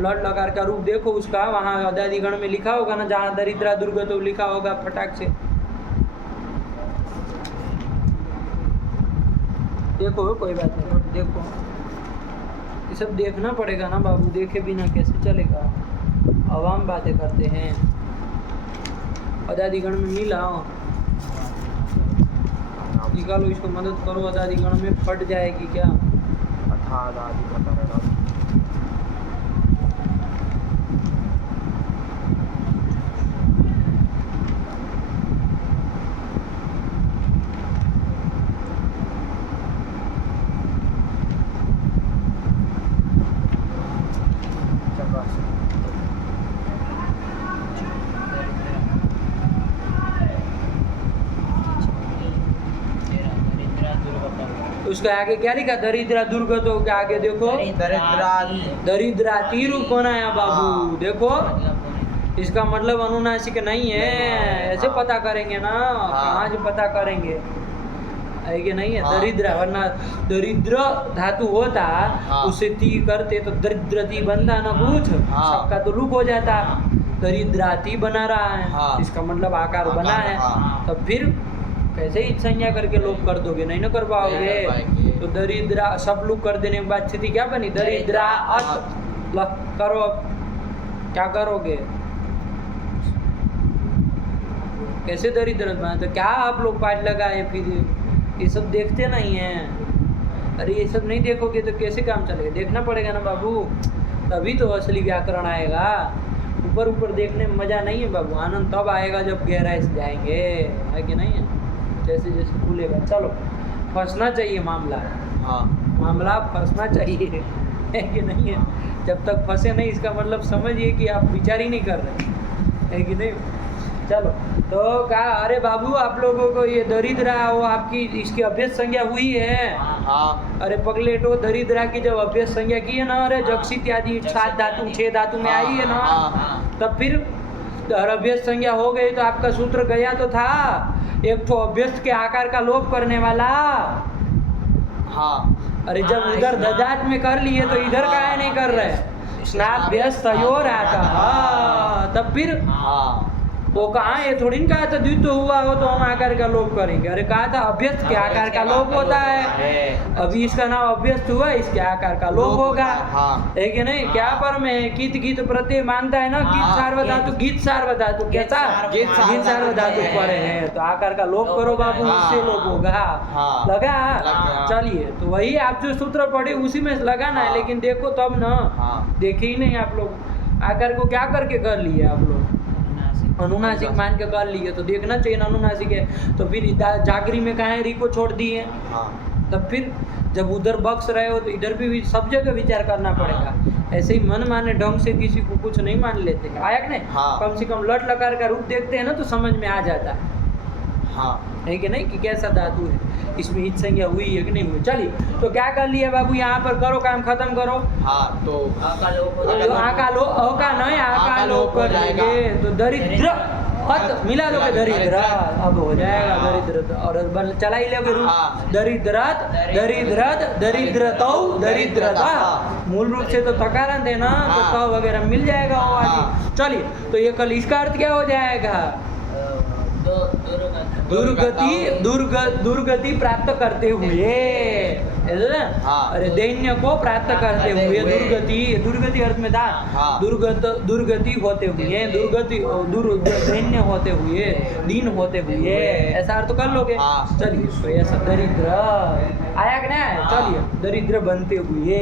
लट लकार का रूप देखो उसका, वहाँ अदादिगण में लिखा होगा ना, जहाँ दरिद्रा दुर्गत तो लिखा होगा फटाक से देखो, कोई बात नहीं, देखो ये सब देखना पड़ेगा ना बाबू, देखे बिना कैसे चलेगा। आवाम बातें करते हैं। अदादिगण में मिला, निकालो इसको, मदद करो। अदादिगण में फट जाएगी क्या? उसके आगे क्या लिखा? दरिद्रा दुर्गत हो के आगे देखो, दरिद्राती रूप बनाया बाबू। हाँ। देखो मतलब इसका मतलब अनुनासिक नहीं है, ऐसे हाँ। पता करेंगे ना। कहाँ से पता करेंगे, है कि नहीं है? हाँ। दरिद्र, वरना दरिद्र धातु होता हाँ। उससे ती करते तो दरिद्रती बनता ना कुछ, हाँ। सबका तो लुक हो जाता। दरिद्राती बना रहा है, हाँ। इसका मतलब आकार आकार, बना है। हाँ। तो फिर कैसे ही संज्ञा करके लोप कर दोगे? नहीं ना कर पाओगे। नहीं कर पाएंगे। तो दरिद्रा सब लोग कर देने के बाद स्थिति क्या बनी? दरिद्रा अत। ला, करो अब क्या करोगे? कैसे दरिद्र बना? तो क्या आप लोग पाठ लगाए? फिर ये सब देखते नहीं हैं। अरे ये सब नहीं देखोगे तो कैसे काम चलेगा? देखना पड़ेगा ना बाबू, तभी तो असली व्याकरण आएगा। ऊपर ऊपर देखने में मज़ा नहीं है बाबू, आनंद तब आएगा जब गहराई से जाएंगे, है कि नहीं है? जैसे जैसे खुलेगा। चलो, फंसना चाहिए मामला, हाँ। मामला फंसना चाहिए, है कि नहीं है? जब तक फंसे नहीं इसका मतलब समझिए कि आप विचार ही नहीं कर रहे, है कि नहीं? चलो, तो कहा अरे बाबू आप लोगों को ये दरिद्रा वो आपकी इसकी अभ्यस्त संज्ञा हुई है। हाँ। अरे पगलेटो, दरिद्रा की जब अभ्यस्त संज्ञा की है ना, अरे जक्षित आदि 7 धातु 6 धातु में आई है ना, तब फिर अभ्यस्त संज्ञा हो गई तो आपका सूत्र गया तो था, एक तो अभ्यस्त के आकार का लोप करने वाला। हाँ। अरे जब उधर ददात में कर लिए तो इधर काहे नहीं कर रहे? स्नाभ्यस्त तयोर आता, हाँ, तब फिर हाँ। वो कहाँ, ये थोड़ी ना कहा था द्वित्व हुआ हो तो हम आकार का लोप करेंगे। अरे कहा था अभ्यस्त के आकार का लोप होता है। अभी इसका नाम अभ्यस्त हुआ, इसके आकार का लोप होगा, है कि नहीं? क्या पर में गीत गीत प्रत्यय मानता है ना, गीत सार्वधातु, गीत सार्वधातु कैसा? गीत सार्वधातु पर है तो आकार का लोप करो बाबू, उससे लोप होगा। लगा? चलिए, तो वही आप जो सूत्र पढ़े उसी में लगाना है, लेकिन देखो तब ना, देखे ही नहीं आप लोग। आकार को क्या करके कर लिए आप लोग? अनुनासिक। अनुनासिक मान के कर लिए, तो देखना चाहिए ना अनुनासिक है। तो फिर जागरी में कहाँ री को छोड़ दिए? हाँ तब फिर जब उधर बख्श रहे हो तो इधर भी सब जगह विचार करना पड़ेगा। ऐसे ही मन माने ढंग से किसी को कुछ नहीं मान लेते, आया कि नहीं? हाँ। कम से कम लट लकार का रूप देखते हैं ना तो समझ में आ जाता है, हाँ है कि नहीं, कि कैसा धातु है, इसमें इत संज्ञा हुई है कि नहीं हुई। चलिए तो क्या कर लिया बाबू, यहाँ पर करो काम खत्म करो। हाँ तो आकालोप हो तो जाएगा। आकालो अका नहीं आकालोप कर देंगे तो दरिद्र हत मिला लोगे दरिद्र, अब हो जाएगा दरिद्र। और चला ही लोगे रूप हाँ। दरिद्रत दरिद्रत दरिद्रतौ दरिद्रता, मूल रूप से तो तकारांत है ना, तो हाँ। त वगैरह मिल जाएगा वो आदि। हाँ। चलिए तो ये कल इसका अर्थ क्या हो जाएगा? दुर्गति प्राप्त करते हुए, ऐसा ना? हाँ। अरे दैन्य को प्राप्त करते हुए, दुर्गति अर्थ में था, हाँ। दुर्गति होते हुए, दैन्य होते हुए, दीन होते हुए, ऐसा अर्थ कर लोगे। हाँ। चलिए तो ऐसा दरिद्र आया कि नहीं? चलिए दरिद्र बनते हुए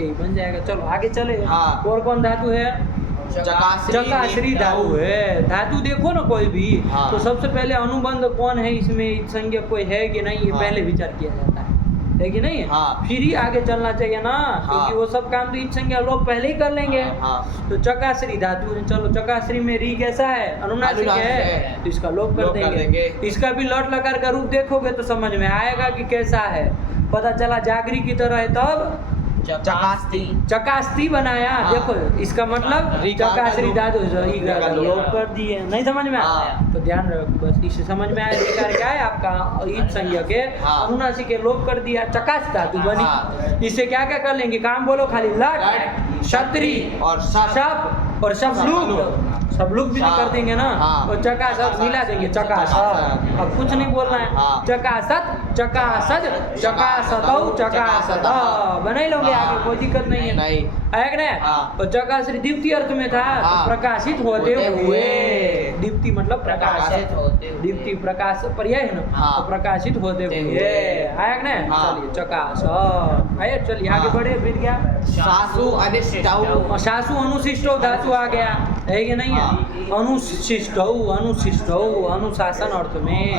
यही बन जाएगा। चलो आगे चले। हाँ। और कौन धातु है? चकाश्री धातु है। धातु देखो ना कोई भी, हाँ। तो सबसे पहले अनुबंध कौन है इसमें, संज्ञा कोई है कि नहीं, ये हाँ। पहले विचार किया जाता है कि नहीं? हाँ। फिर ही आगे चलना चाहिए ना, हाँ। क्योंकि वो सब काम तो इत संज्ञा लोग पहले ही कर लेंगे। हाँ। तो चकाश्री धातु है। चलो चकाश्री में री कैसा है? अनुनासिक अनुनासिक है, है। तो इसका लोप लोप कर कर देंगे। देंगे। इसका भी लट लकार का रूप देखोगे तो समझ में आएगा कि कैसा है। पता चला जागरी की तरह है तब चकास्ती चकास्ती बनाया। हाँ। देखो इसका मतलब रिकार का चकाश्री लोप- धातु रिकार का लोप लोप। कर दिए। नहीं समझ में आया हाँ। तो ध्यान रखो, बस इसे समझ में आया। रिकार क्या है आपका? ईद संज्ञा के हाँ। अनुनासिक के लोप कर दिया, चकास धातु बनी। हाँ। इससे क्या क्या कर लेंगे? काम बोलो खाली। लट लट, क्षत्रि और शब शब और शबलुक, शबलुक भी तो कर देंगे ना। हाँ। और चकासत मिला देंगे, चकासत। चकासत। अब कुछ नहीं बोलना है। हाँ। चकासत चकासत चकासतौ चकासत बना ही लोगे आगे, कोई दिक्कत नहीं है। नहीं। है कि नहीं? हाँ। और चकाश्री द्वितीय अर्थ में था, तो हाँ। प्रकाशित होते हुए। दीप्ति मतलब प्रकाशित होते हुए। दीप्ति प्रकाश पर्याय है ना, हाँ। तो प्रकाशित होते हुए है कि नहीं? हाँ। चलिए चकासत आए। चलिए आगे हाँ। बढ़े। फिर क्या? सासु अनिष्टौ और सासु अनुशिष्टौ धातु आ गया, है कि नहीं है? हाँ। अनुशिष्टौ अनुशिष्टौ अनुशासन अर्थ में,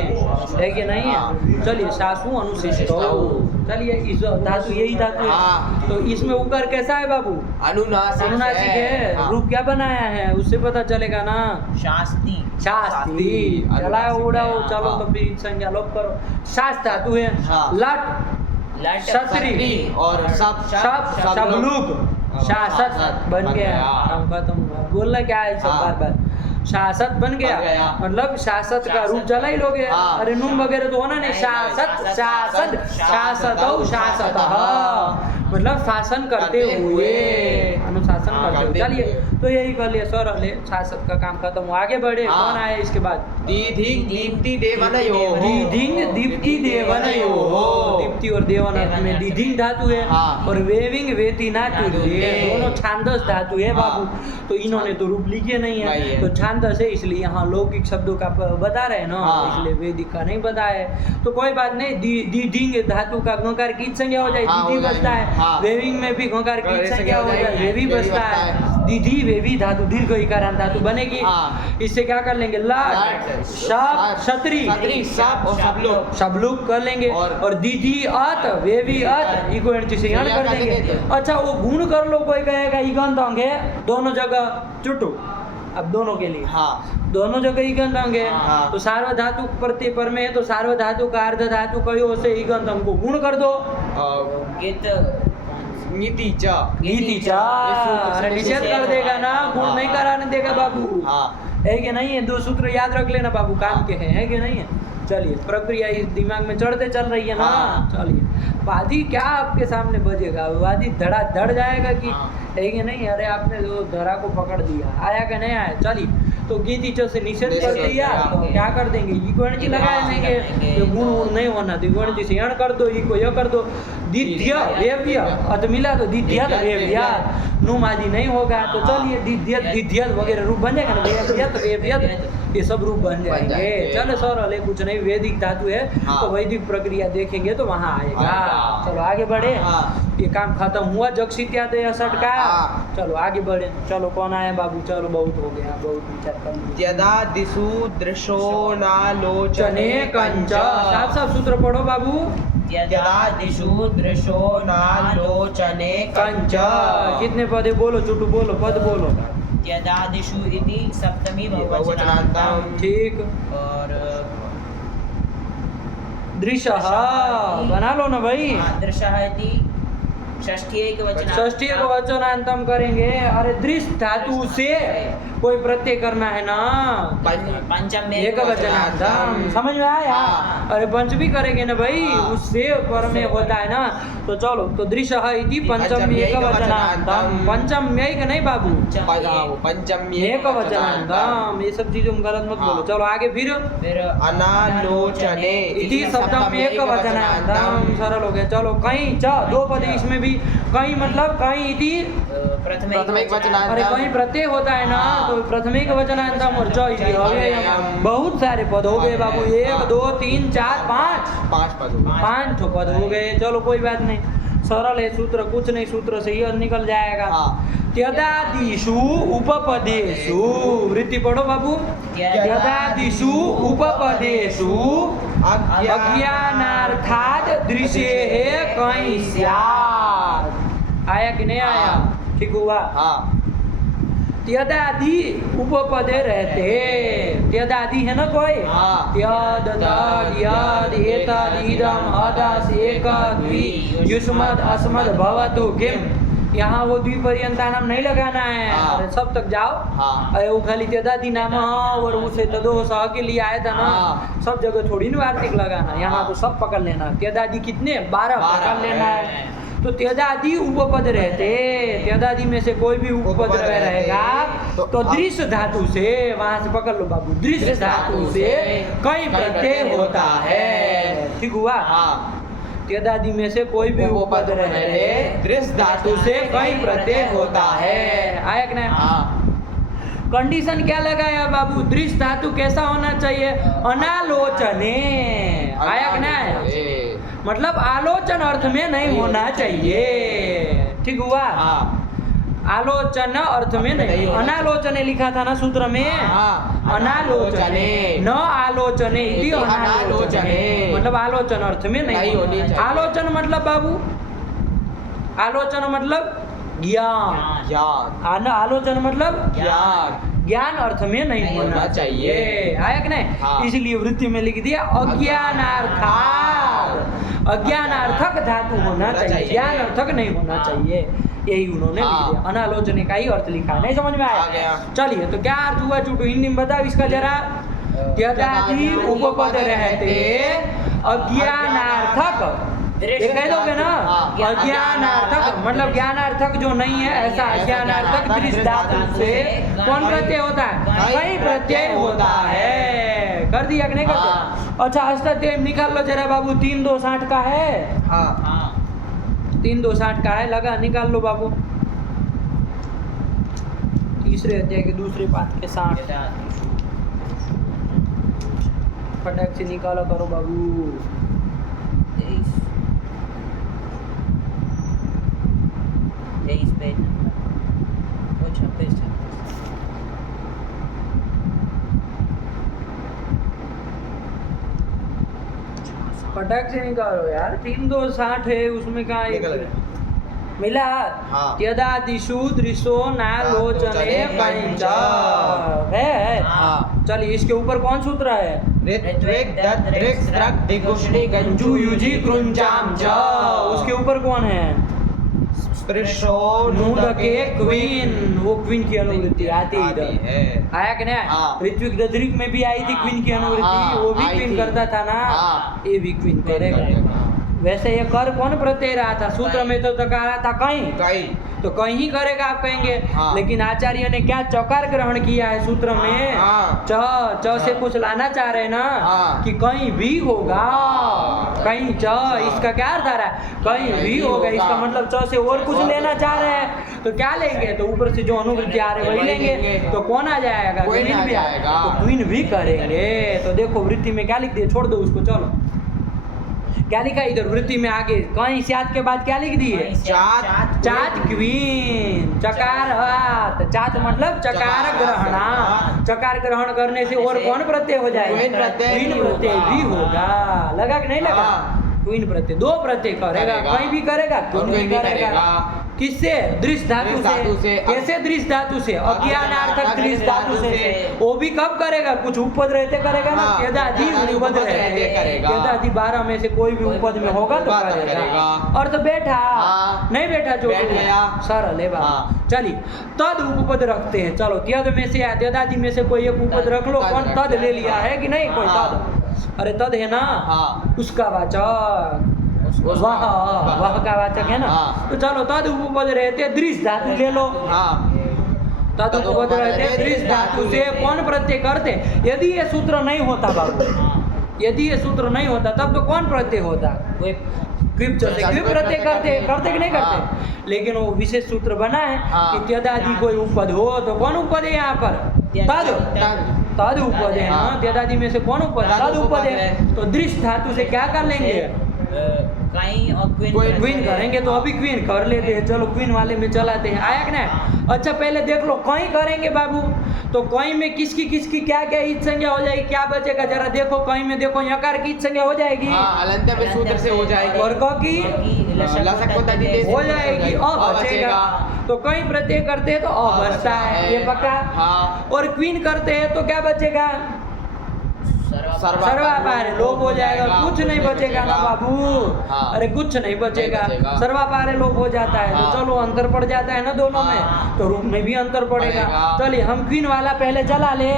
है कि नहीं है? चलिए सासु अनुशिष्टौ। चलिए इस धातु यही धातु है। हाँ। तो इसमें उकर कैसा है बाबू? अनुनासिक अनुनासिक है। हाँ। रूप क्या बनाया है उससे पता चलेगा ना। शास्त्री। शास्त्री अनुनासिक चलाओ उड़ाओ। है। चलो हाँ। तो फिर संज्ञा लोप करो। शास्त्र धातु है। हाँ। लट लट क्षत्रि और सब सब शबलुक शासक बन गया। काम खत्म हुआ। बोलना क्या है सब हाँ। बार बार? शासक बन बन गया, गया। मतलब शासक का रूप चला ही लोगे। हाँ। अरे नून वगैरह तो होना नहीं। नहीं, शासक नहीं, शासद शासदौ शासतः, मतलब शासन करते हुए, अनुशासन हाँ, करते हुए। करते चलिए हुए। तो यही कर लिया सर ले, शासक का काम खत्म हुआ। आगे बढ़े। हाँ। कौन आया इसके बाद? दीधिंग दीप्ति देवनयोः। दीधिंग दीप्ति देवनयोः। दीप्ति और देवन अर्थ में दीधिंग धातु है। हाँ। और वेविंग वेतिना तुल्य, दोनों छांदस धातु है बाबू। तो इन्होंने तो रूप लिखे नहीं नहीं है, है। तो छांदस है, इसलिए यहाँ लौकिक शब्दों का बता रहे हैं ना, हाँ। इसलिए वैदिक का नहीं पता है। तो कोई बात नहीं। दीधिंग धातु का गंकार की संज्ञा हो जाए, हाँ, दीदी हो जाएगी। बचता है। हाँ। वेविंग में भी गंकार की गंकार संज्ञा हो जाए, वेवी वेवी बचता बचता है। है। दीदी वेवी धातु दीर्घ इकारांत धातु बनेगी। हाँ। इससे क्या कर लेंगे? लट शब क्षत्रि क्षत्रि सब और सब लोग शबलुक कर लेंगे। और- और दीदी अत वेवी अत इको एंटी से याद कर देंगे। अच्छा वो गुण कर लो, कोई कहेगा इगंत अंग है दोनों जगह चुटू। अब दोनों के लिए हाँ। दोनों जगह इगंत अंग है। हाँ। तो सार्वधातु प्रत्यय पर में है, तो सार्वधातु का अर्ध धातु कहो से इगंत अंग को गुण कर दो। गित नीति च नीति चा अरे निषेध कर देगा ना, गुण नहीं कराने देगा बाबू। हाँ। है कि नहीं है? दो सूत्र याद रख लेना बाबू, काम के हैं, है कि नहीं है? चलिए प्रक्रिया इस दिमाग में चढ़ते चल रही है ना। हाँ। चलिए वादी क्या आपके सामने बजेगा? वादी धड़ा धड़ जाएगा कि, हाँ। है कि नहीं? अरे आपने जो धरा को पकड़ दिया, आया कि नहीं आया? चलिए तो गीतिचो से निषेध कर निषेध दिया, तो करेंगे। क्या कर देंगे? इको जी लगाए हाँ, देंगे। लगाएंगे। तो गुण गुण नहीं होना, तो गुण जी से यण कर दो, इको यह कर दो। दिद्य वेव्य अत मिला तो दिद्यत वेव्यात, नुम आदि नहीं होगा। तो चलिए दिद्यत दिद्यत वगैरह रूप बन जाएगा ना, वेव्यत वेव्यत ये सब रूप बन जाएंगे। जाएंगे। चलो सर अले कुछ नहीं नहीं वैदिक धातु है हाँ। तो वैदिक प्रक्रिया देखेंगे तो वहाँ आएगा। हाँ। चलो आगे बढ़े। हाँ। ये काम खत्म हुआ जगसित्यादय असट का। हाँ। चलो आगे बढ़े। चलो कौन आया बाबू? चलो बहुत हो गया, बहुत विचार कर लिया। यदा दिशु दृशो नालोचने कंच। साफ साफ सूत्र पढ़ो बाबू। यदा दिशु दृशो नालोचने कंच। कितने पद है? बोलो चुटू, बोलो पद बोलो। यदा दिशु इति सप्तमी बहुवचनान्तं। बहुवचनान्तं। ठीक। और दृशः बना लो ना भाई। दृशः इति षष्ठी एक वचन षष्ठी को वचनांतम करेंगे। अरे दृश्य धातु से कोई प्रत्यय करना है ना। पंचम में एक वचनांतम। समझ में आया? हाँ। अरे पंचमी करेंगे ना भाई, हाँ। उससे पर में होता है ना। तो चलो तो दृश्य इति पंचम एक वचनांतम। पंचम एक नहीं बाबू, पंचम्ये एक वचनांतम। ये सब चीजों में गलत मत बोलो। चलो आगे फिर अनालोचने इति सप्तम एक वचनांतम। सरल हो गया। चलो कहीं दो पद है इसमें भी। कहीं मतलब कहीं इति प्रथम एक वचनांतम। अरे कहीं प्रत्यय होता है ना तो प्रथमिक वचनांतम और च इति हो गए। बहुत सारे पद हो गए बाबू। 1 2 3 4 5 5 ठो पद हो गए। चलो कोई बात नहीं, सरल है सूत्र, कुछ नहीं सूत्र से ही निकल जाएगा। त्यदादिषु उपपदेषु। वृत्ति पढ़ो बाबू। त्यदादिषु उपपदेषु अज्ञानार्थात् दृश्येः कहीं स्यात्। आया कि नहीं आया? ठीक हुआ। त्यदादि उपपदे रहते। त्यदादि है ना कोई? त्यद तद यद एतद इदम अदस एक द्वि युष्मद् अस्मद् भवतु किम। यहाँ वो द्विपर्यंता नाम नहीं लगाना है। अरे सब तक जाओ। अरे वो खाली त्यदादि नाम और उसे तदो सह के लिए आया था ना। सब जगह थोड़ी ना वार्तिक लगाना। यहाँ तो सब पकड़ लेना। त्यदादि कितने? 12 पकड़ लेना है। तो त्यदादि उपपद रहते। त्यदादि में से कोई भी उपपद रहेगा तो दृश्य धातु से, वहां से पकड़ लो बाबू, दृश्य धातु से कई प्रत्यय होता है। ठीक हुआ? त्यदादि में से कोई भी उपपद रहते दृश्य धातु से कई प्रत्यय होता है। आया कि नहीं? कंडीशन क्या लगाया बाबू? दृश्य धातु कैसा होना चाहिए? अनालोचने। आया कि नहीं? मतलब आलोचन अर्थ में नहीं होना चाहिए। ठीक हुआ? आलोचन अर्थ में नहीं। अनालोचने लिखा था ना सूत्र में। अनालोचने न आलोचने इति अनालोचने। मतलब आलोचन अर्थ में नहीं होनी चाहिए। आलोचन मतलब बाबू, आलोचन मतलब ज्ञान। आलोचन मतलब ज्ञान अर्थ में नहीं होना चाहिए। आया कि नहीं? इसलिए वृत्ति में लिख दिया अज्ञानार्थात्। अज्ञानार्थक धातु होना चाहिए, ज्ञान अर्थक नहीं होना चाहिए। यही उन्होंने लिख दिया। अनालोचने का ही अर्थ लिखा। नहीं समझ में आया? चलिए तो क्या अर्थ हुआ चुटू? हिंदी में बताओ इसका जरा। त्यदादि उपपद रहते अज्ञानार्थक। ये कह दोगे ना? अज्ञानार्थक मतलब ज्ञानार्थक जो नहीं है ऐसा अज्ञानार्थक दृश्य धातु से कौन प्रत्यय होता है? कई प्रत्यय होता है। कर दिया कि नहीं कर दिया? अच्छा अस्त्यय निकाल लो जरा बाबू। 3 2 60 का है। 3 2 60 का है। लगा निकाल लो बाबू। तीसरे अध्याय के दूसरे पाठ के 60 फटाक से निकाला करो बाबू। 23 पेज नंबर 26। फटाक से निकालो यार। 3 2 60 है उसमें कहाँ मिला? त्यदादिषु दृशो नालोचने पंच है। चलिए इसके ऊपर कौन सूत्र है? ऋत्विक दत्त ऋक् स्त्रक दिगुष्टि गंजु युजि कृंचाम च। उसके ऊपर कौन है? स्पृशो नूदके क्वीन। वो क्वीन की अनुवृत्ति आती है। आया कि नहीं? ऋत्विक दत्त ऋक् में भी आई थी क्वीन की अनुवृत्ति। वो भी क्वीन करता था ना। ये भी क्वीन करेगा। वैसे ये कर कौन प्रत्यय रहा था? सूत्र में तो कहा था कहीं। तो कहीं करेगा आप कहेंगे। हाँ। लेकिन आचार्य ने क्या चकार ग्रहण किया है सूत्र में, हाँ। च से कुछ लाना चाह रहे हैं ना, हाँ। कि कहीं भी होगा, कहीं च, इसका क्या अर्थ आ रहा है, कहीं भी होगा, इसका मतलब च से और कुछ लेना चाह रहे हैं, तो क्या लेंगे, तो ऊपर से जो अनुवृत्ति आ रहे वही लेंगे, तो कौन आ जाएगा, क्वीन भी आएगा, तो क्वीन भी करेंगे। तो देखो वृत्ति में क्या लिख दिए, छोड़ दो उसको, चलो क्या लिखा है इधर वृत्ति में आगे, कहीं स्यात के बाद क्या लिख दिए, चात चात क्वीन, चकार हाथ, चात मतलब चकार ग्रहणा, चकार ग्रहण करने से और कौन प्रत्यय हो जाएगा, क्वीन प्रत्यय क्वीन प्रत्यय भी होगा, लगा कि नहीं लगा, हाँ। क्वीन प्रत्यय दो प्रत्यय करेगा, कहीं भी करेगा, क्वीन भी करेगा, किससे, दृश्य धातु से, कैसे दृश्य धातु से, अज्ञानार्थक दृश्य धातु से, वो भी कब करेगा, कुछ उपपद रहते करेगा ना, यदादि उपपद रहते करेगा, यदादि 12 में से कोई भी उपपद में होगा तो करेगा। और तो बैठा नहीं बैठा जो सरल है बात। चलिए तद उपपद रखते हैं, चलो त्यद में से यदादि में से कोई एक उपपद रख लो, कौन तद ले लिया है कि नहीं, कोई तद, अरे तद है ना, उसका वाचक, वह का वाचक है ना, तो चलो तद उपपद रहते दृश्य धातु ले लो, तद उपपद रहते दृश्य धातु से कौन प्रत्यय करते, यदि ये सूत्र नहीं होता बाबू, यदि ये सूत्र नहीं होता तब तो कौन प्रत्यय होता, क्विप प्रत्यय करते कि नहीं करते, लेकिन वो विशेष सूत्र बना है कि त्यदादि कोई उपपद हो तो कौन उपपद है यहाँ पर, तद उपपद है ना, त्यदादि में से कौन उपपद, तद उपपद है, तो दृश्य धातु से क्या कर लेंगे, कहीं और क्वीन करेंगे, तो अभी क्वीन कर लेते हैं, चलो क्वीन वाले में चलाते हैं, आया कि नहीं। अच्छा पहले देख लो कहीं करेंगे बाबू, तो कहीं में किसकी किसकी क्या क्या ईद संज्ञा हो जाएगी, क्या बचेगा जरा देखो, कहीं में देखो यकार की ईद संज्ञा हो जाएगी, अलंत्य में सूत्र से हो जाएगी, और क की हो जाएगी, अब बचेगा, तो कहीं प्रत्यय करते हैं तो अब बचता है, ये पक्का, और क्वीन करते हैं तो क्या बचेगा, सर्वापारे लोप हो जाएगा, कुछ नहीं बचेगा ना बाबू, अरे कुछ नहीं बचेगा, सर्वापारे लोप हो जाता है, तो चलो अंतर पड़ जाता है ना दोनों में, तो रूप में भी अंतर पड़ेगा। चलिए हम क्वीन वाला पहले चला ले,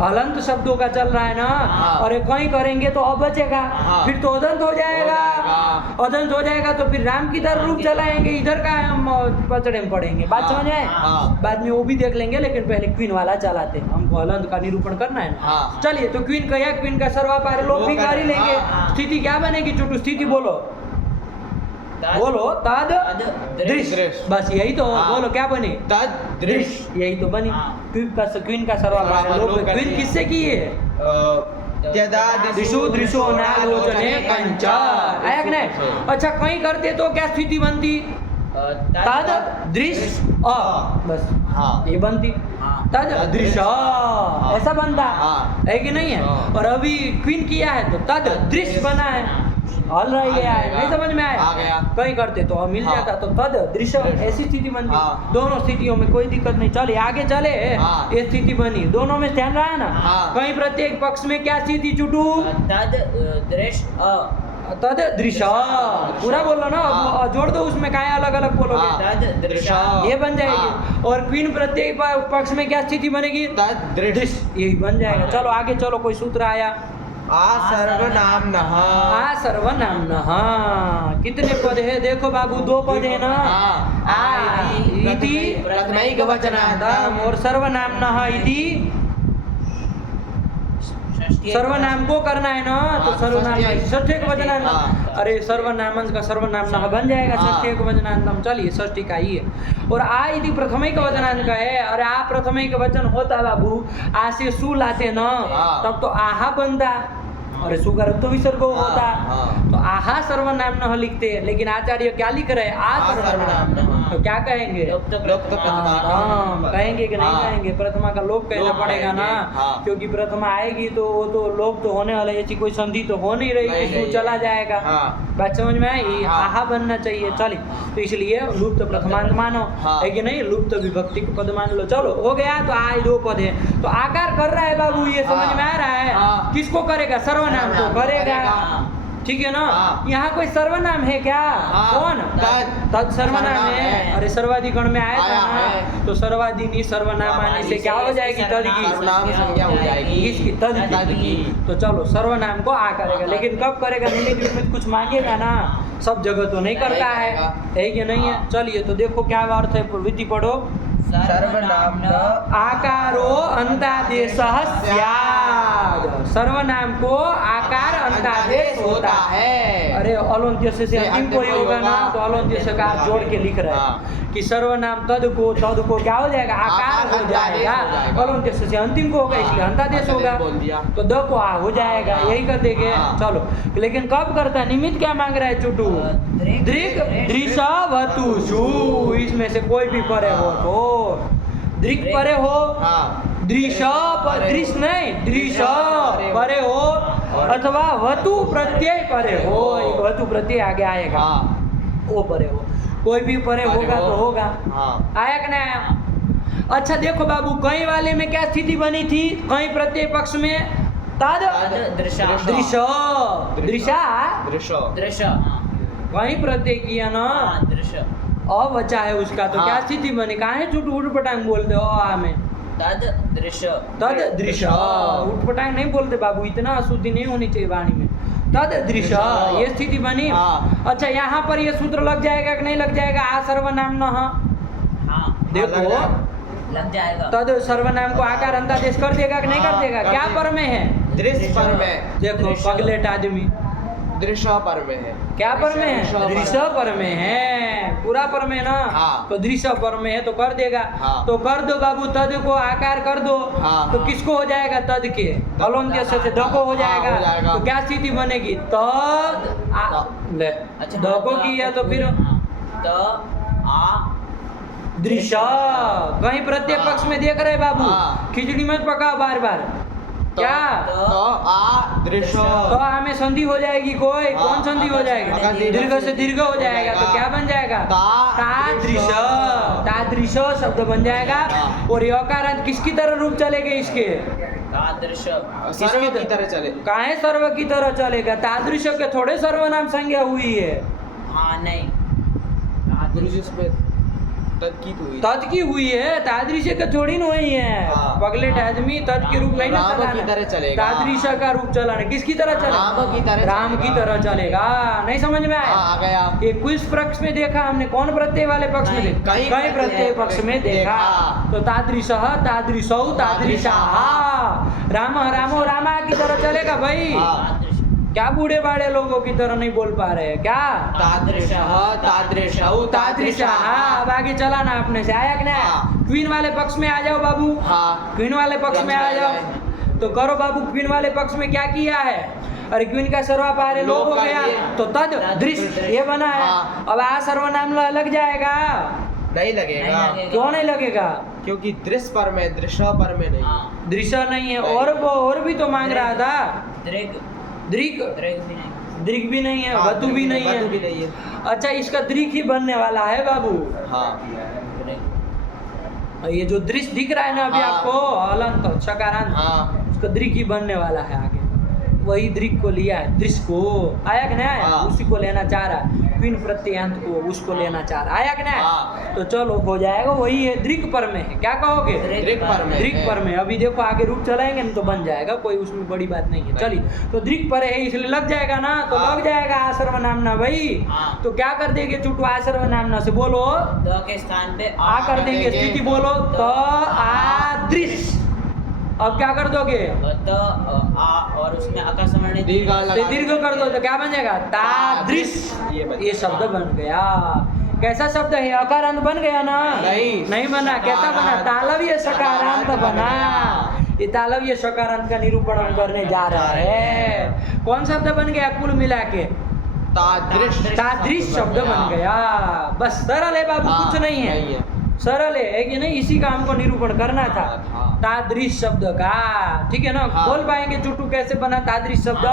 हलंत शब्दों का चल रहा है ना, और कहीं करेंगे तो अब बचेगा, फिर तो अदंत हो जाएगा, अदंत हो जाएगा तो फिर राम की तरह रूप चलाएंगे, इधर का हम पचड़े में पड़ेंगे, बात समझ आए, बाद में वो भी देख लेंगे, लेकिन पहले क्वीन वाला चलाते हैं, हमको हलंत का निरूपण करना है ना। चलिए तो क्वीन का या क्वीन का सर्वापारे लोप भी कर ही लेंगे, स्थिति क्या बनेगी चुटू, स्थिति बोलो बोलो, तद दृश्य, बस यही तो, बोलो क्या बनी, तद दृश्य, यही तो बनी, क्वीन का सर्वापारे लोप, क्वीन किससे की है, दिशु दृशो नालोचने कंचार, आया कि नहीं। अच्छा कहीं करते तो क्या स्थिति बनती, तद दृश्य बस ये बनती, तद दृश्य ऐसा बनता है कि नहीं है, और अभी क्वीन किया है तो तद दृश्य बना है, हल रह गया है, नहीं समझ में आया, कहीं करते तो मिल जाता, तो तद दृश्य ऐसी स्थिति बनती, दोनों स्थितियों में कोई दिक्कत नहीं, चले आगे चले, ये स्थिति बनी, दोनों में ध्यान रहा है ना, कहीं प्रत्येक पक्ष में क्या स्थिति चुटू, तद दृश्य, तद दृश्य पूरा बोलो ना, जोड़ दो उसमें, क्या अलग अलग बोलोगे, तद दृश्य ये बन जाएगी, और क्वीन प्रत्येक पक्ष में क्या स्थिति बनेगी, तद दृश्य, यही बन जाएगा। चलो आगे चलो, कोई सूत्र आया, सर्वनामनः, सर्वनामनः, कितने पद है देखो बाबू, 2 पद है ना, इति प्रथमैक वचनान्तम, और सर्वनामनः इति सर्वनाम को करना है ना, तो सर्वनाम षष्ठी एक वचनांतम, अरे सर्वनामंस का सर्वनाम बन जाएगा षष्ठी एक वचनांतम, चलिए षष्ठी का ही है, और आ यदि प्रथमिक वचनांत का है, अरे आ प्रथमिक वचन होता बाबू, आ से सु लाते ना, तब तो आहा बनता, अरे सुगर तो विसर्ग होता, तो आहा सर्वनाम न लिखते हैं, लेकिन आचार्य क्या लिख रहे हैं, आ सर्वनाम, तो क्या कहेंगे, कहेंगे कि नहीं कहेंगे, प्रथमा का लोप कहना पड़ेगा ना, क्योंकि प्रथमा आएगी तो वो तो लोप तो होने वाला, ऐसी कोई संधि तो हो नहीं रही, तो चला जाएगा, बात समझ में आई, आहा बनना चाहिए, चलिए तो इसलिए लुप्त प्रथमांत मानो, है कि नहीं, लुप्त विभक्ति को पद मान लो, चलो हो गया, तो आ 2 पद है, तो आकार कर रहा है बाबू, ये समझ में आ रहा है, किसको करेगा, सर्वनाम तो करेगा, ठीक है ना, यहाँ कोई सर्वनाम है क्या, कौन, तद सर्वनाम है, अरे सर्वाधिकरण में आया था ना, तो सर्वाधिनी सर्वनाम आने से क्या हो जाएगी, तद की संज्ञा हो जाएगी, इसकी तद की, तो चलो सर्वनाम को आ करेगा, लेकिन कब करेगा, निम्नलिखित में कुछ मांगेगा ना, सब जगह तो नहीं करता है कि नहीं है। चलिए तो देखो क्या अर्थ है, प्रवृत्ति पढ़ो। सर्वनाम आकारो अंतादेश स्याद, सर्वनाम को आकार अंतादेश होता है। अरे अलौंत्य से अंतिम कोई होगा ना तो अलौंत्य से कार जोड़ के लिख रहे हैं कि सर्वनाम तद को क्या हो जाएगा, आकार हो जाएगा। अलौंत्य से अंतिम को होगा इसलिए अंतादेश होगा, तो द को आ हो जाएगा, यही कर देंगे। चलो लेकिन कब करता है, निमित्त क्या मांग रहा है चुटू, दृक दृश वतु शु, इसमें से कोई भी परे हो तो दृक परे हो, दृश दृश नहीं दृश परे हो, अथवा वतु प्रत्यय परे हो, वतु प्रत्यय आगे आएगा वो परे हो, कोई भी परे होगा तो होगा। आया कि नहीं आया? अच्छा देखो बाबू, कहीं वाले में क्या स्थिति बनी थी, कहीं प्रत्यय पक्ष में तद दृश दृशा वहीं प्रत्यय किया ना, अ बचा है उसका, तो क्या स्थिति बनी, कहाँ है झूठ उठ पटांग बोलते हो आ में, तद दृश्य उठ पटांग नहीं बोलते बाबू, इतना अशुद्धि नहीं होनी चाहिए वाणी में, तद दृश्य ये स्थिति बनी। अच्छा यहाँ पर ये सूत्र लग जाएगा कि नहीं लग जाएगा, आ सर्वनाम न देखो लग जाएगा, तद सर्वनाम को आकार अंतादेश कर देगा कि नहीं कर देगा, क्या पर में है, दृश्य पर में, देखो पगलेट आदमी दृश्य पर में है, क्या पर में है, दृश्य पर में है, पूरा पर में ना, तो दृश्य पर में है तो कर देगा, तो कर दो बाबू, तद को आकार कर दो, तो किसको हो जाएगा, तद के अलौंत्य से द को हो जाएगा, तो क्या स्थिति बनेगी, तद द को किया तो फिर दृश्य, कहीं प्रत्यय पक्ष में देख रहे बाबू, खिचड़ी मत पकाओ बार बार, क्या आ दृश्य, तो हमें संधि हो जाएगी, कोई कौन संधि हो जाएगा, दीर्घ से दीर्घ हो जाएगा, तो क्या बन जाएगा, तादृश शब्द बन जाएगा। और यकार किसकी तरह रूप चलेगा इसके, सर्व की तरह चले, काहे सर्व की तरह चलेगा, तादृश के थोड़े सर्वनाम संज्ञा हुई है, नहीं तद की हुई है, तादृश का थोड़ी न हुई है, पगलेट आदमी तद के रूप नहीं चलाना, तादृश का रूप चलाना किसकी तरह चलेगा, राम की तरह चलेगा। नहीं समझ में आया? ये क्विज पक्ष में देखा हमने, कौन प्रत्यय वाले पक्ष में देखा, कई प्रत्यय पक्ष में देखा, तो तादृश तादृशौ तादृशाः, राम रामो रामा की तरह चलेगा भाई, क्या बूढ़े बाड़े लोगों की तरह नहीं बोल पा रहे हैं क्या, तादृशः। अब आगे चलाना अपने से, आया कि नहीं, क्वीन वाले पक्ष में आ जाओ बाबू, क्वीन वाले पक्ष में आ जाओ, तो करो बाबू, क्वीन वाले पक्ष में क्या किया है, अरे क्वीन का सर्वापारे लोप हो गया, तो तद दृश्य ये बना है, अब आ सर्वनाम लग जाएगा, नहीं लगेगा, क्यों नहीं लगेगा, क्योंकि दृश्य पर में, दृश्य पर में नहीं, दृश्य नहीं है, और वो और भी तो मांग रहा था, दृक भी नहीं है, वतु भी नहीं है, अच्छा इसका दृक ही बनने वाला है बाबू, ये जो दृश्य दिख रहा है ना अभी आपको, अलंत शकारांत, उसका दृक ही बनने वाला है आगे, वही दृक को लिया है, दृश्य को, आया कि नहीं आया, उसी को लेना चाह रहा है, क्वीन प्रत्ययांत को उसको लेना चाह रहा है, आया कि नहीं, तो चलो हो जाएगा, वही है, दृक पर में है, क्या कहोगे, दृक पर में, अभी देखो आगे रूप चलाएंगे ना तो बन जाएगा, कोई उसमें बड़ी बात नहीं है। चलिए तो दृक पर है इसलिए लग जाएगा ना, तो लग जाएगा आ सर्वनामना भाई, तो क्या कर देंगे चुटू, आ सर्वनामना से बोलो, द के स्थान पे आ कर देंगे, स्थिति बोलो, तो आदृश्य, अब क्या कर दोगे, तो आ और उसमें अकासमणी दीर्घ कर दो, तो क्या बन जाएगा, तादृश्य, ये शब्द बन गया। कैसा शब्द है, अकारांत बन गया ना, नहीं बना, कैसा बना, तालव्य सकारांत बना, ये तालव्य सकारांत का निरूपण हम करने जा रहा है, कौन शब्द बन गया कुल मिला के, तादृश शब्द बन गया, बस सरल है बाबू, कुछ नहीं है, सरल है कि नहीं, इसी का हमको निरूपण करना था, तादृश शब्द का, ठीक है ना, बोल पाएंगे चुटू कैसे बना तादृश शब्द,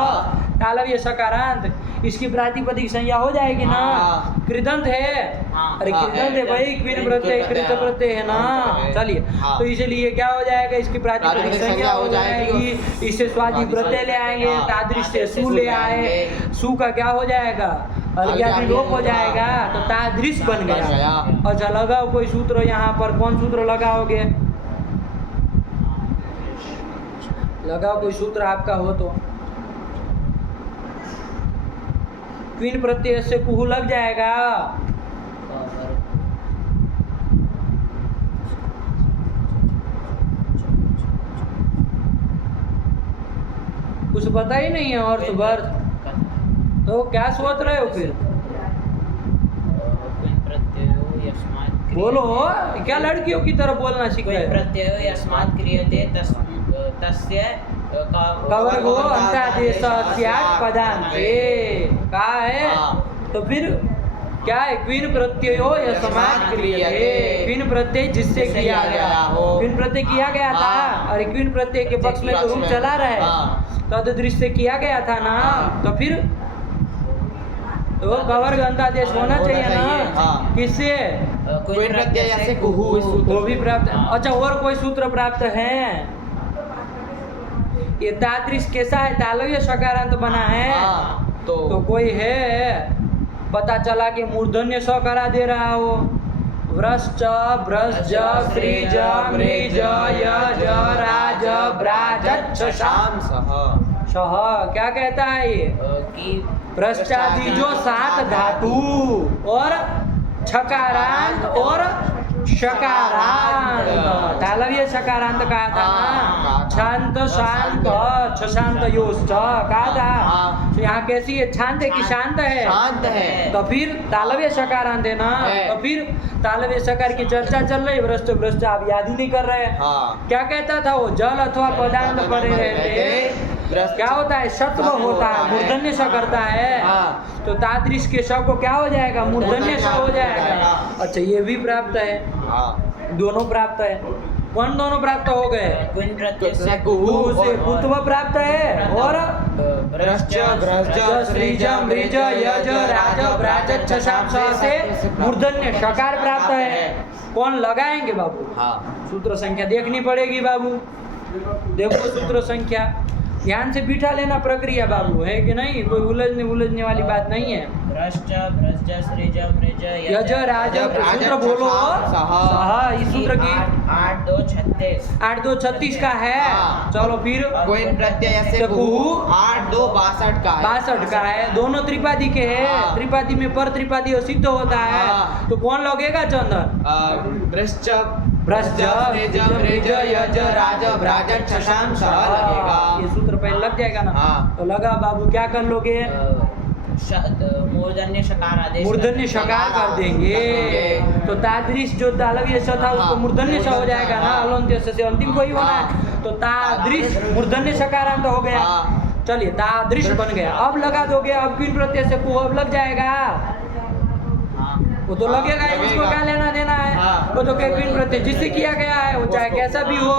तालव्य सकारांत, इसकी प्रातिपदिक संज्ञा हो जाएगी ना, कृदंत है, अरे कृदंत है भाई, क्वीन प्रत्यय कृत प्रत्यय है ना, चलिए तो इसलिए क्या हो जाएगा, इसकी प्रातिपदिक संज्ञा हो जाएगी, इससे स्वादि प्रत्यय ले आएंगे, तादृश से सु ले आए, सु का क्या हो जाएगा, अलज्ञाति लोप हो जाएगा, तो तादृश बन गया। अच्छा लगाओ कोई सूत्र यहाँ पर, कौन सूत्र लगाओगे, लगाओ कोई सूत्र आपका हो तो, क्वीन प्रत्यय से कुहू लग जाएगा। कुछ पता ही नहीं है और सुबह तो क्या सोच रहे हो फिर? बोलो, क्या लड़कियों की तरह बोलना सीख रहे हो? प्रत्ययो यस्मात् क्रियते तस्य कवर्गो अंतादेशस्यात् पदान्ते कहा है। तो फिर क्या है? क्वीन प्रत्ययो यस्मात् क्रियते, क्वीन प्रत्यय जिससे किया गया हो। क्वीन प्रत्यय किया गया था, अरे क्वीन प्रत्यय के पक्ष में तो रूप चला रहा है, तद दृश्य किया गया था ना, तो फिर तो कवर्ग अंतादेश होना चाहिए ना। किससे? क्वीन प्रत्यय से कुहू, वो भी प्राप्त है। अच्छा, और कोई सूत्र प्राप्त है? ये तादृश कैसा है? तालव्य सकारांत बना है। तो कोई है? पता चला कि मूर्धन्य स करा दे रहा हो। व्रश्च भ्रश्च श्रीज मृज यज राज ब्राज शशाम सह। क्या कहता है ये? कि भ्रष्टादि जो 7 धातु और छकारांत और शकारांत, तालव्य शकारांत कहा था ना। शांत शांत छशांत योश्च कहा था। तो यहाँ कैसी है? शांत है कि शांत है? शांत है। तो फिर तालव्य शकारांत है ना। तो फिर तालव्य शकार की चर्चा चल रही। भ्रष्ट भ्रष्ट आप याद ही नहीं कर रहे हैं। क्या कहता था वो? जल अथवा पदार्थ पड़े रहते क्या होता है? सत्व होता है, मूर्धन्य स करता है। तो तादृश के स को क्या हो जाएगा? मूर्धन्य स हो जाएगा। अच्छा, ये भी प्राप्त है। दोनों प्राप्त है। कौन दोनों प्राप्त हो गए? क्वीन प्रत्यय से कुहू से कुत्व प्राप्त है और भ्रश्च भ्रज श्रीज मृज यज राज ब्राज छशाम से मूर्धन्य शकार प्राप्त है। कौन लगाएंगे बाबू? सूत्र संख्या देखनी पड़ेगी बाबू। देखो सूत्र संख्या ध्यान से बिठा लेना प्रक्रिया बाबू, है कि नहीं? कोई उलझने वाली बात नहीं है। भ्रश्च भ्रज श्रीज मृज यज राज सूत्र बोलो। इस सूत्र की 8 2 36 8 2 36 का है। चलो फिर क्वीन प्रत्यय से कुहू 8 2 62 का है। 62 का है। दोनों त्रिपादी के हैं। त्रिपादी में पर त्रिपादी सिद्ध होता है। तो कौन लगेगा चंदन? भ्रश्च भ्रश्च मृज यज राज ब्राज शशाम सह लगेगा। ये सूत्र पहले लग जाएगा ना। तो लगा बाबू, क्या कर लोगे? मूर्धन्य शकार आदेश मूर्धन्य शकार कर देंगे। तो तादृश जो तालव्य स था उसको मूर्धन्य स हो जाएगा ना। अलंत्य से अंतिम कोई होना है। तो तादृश मूर्धन्य शकारांत हो गया। चलिए, तादृश बन गया। अब लगा दोगे। अब क्वीन प्रत्यय से कुहू अब लग जाएगा। वो तो लगेगा ही, उसको क्या लेना देना है? वो तो क्वीन प्रत्यय जिससे किया गया है, वो चाहे कैसा भी हो,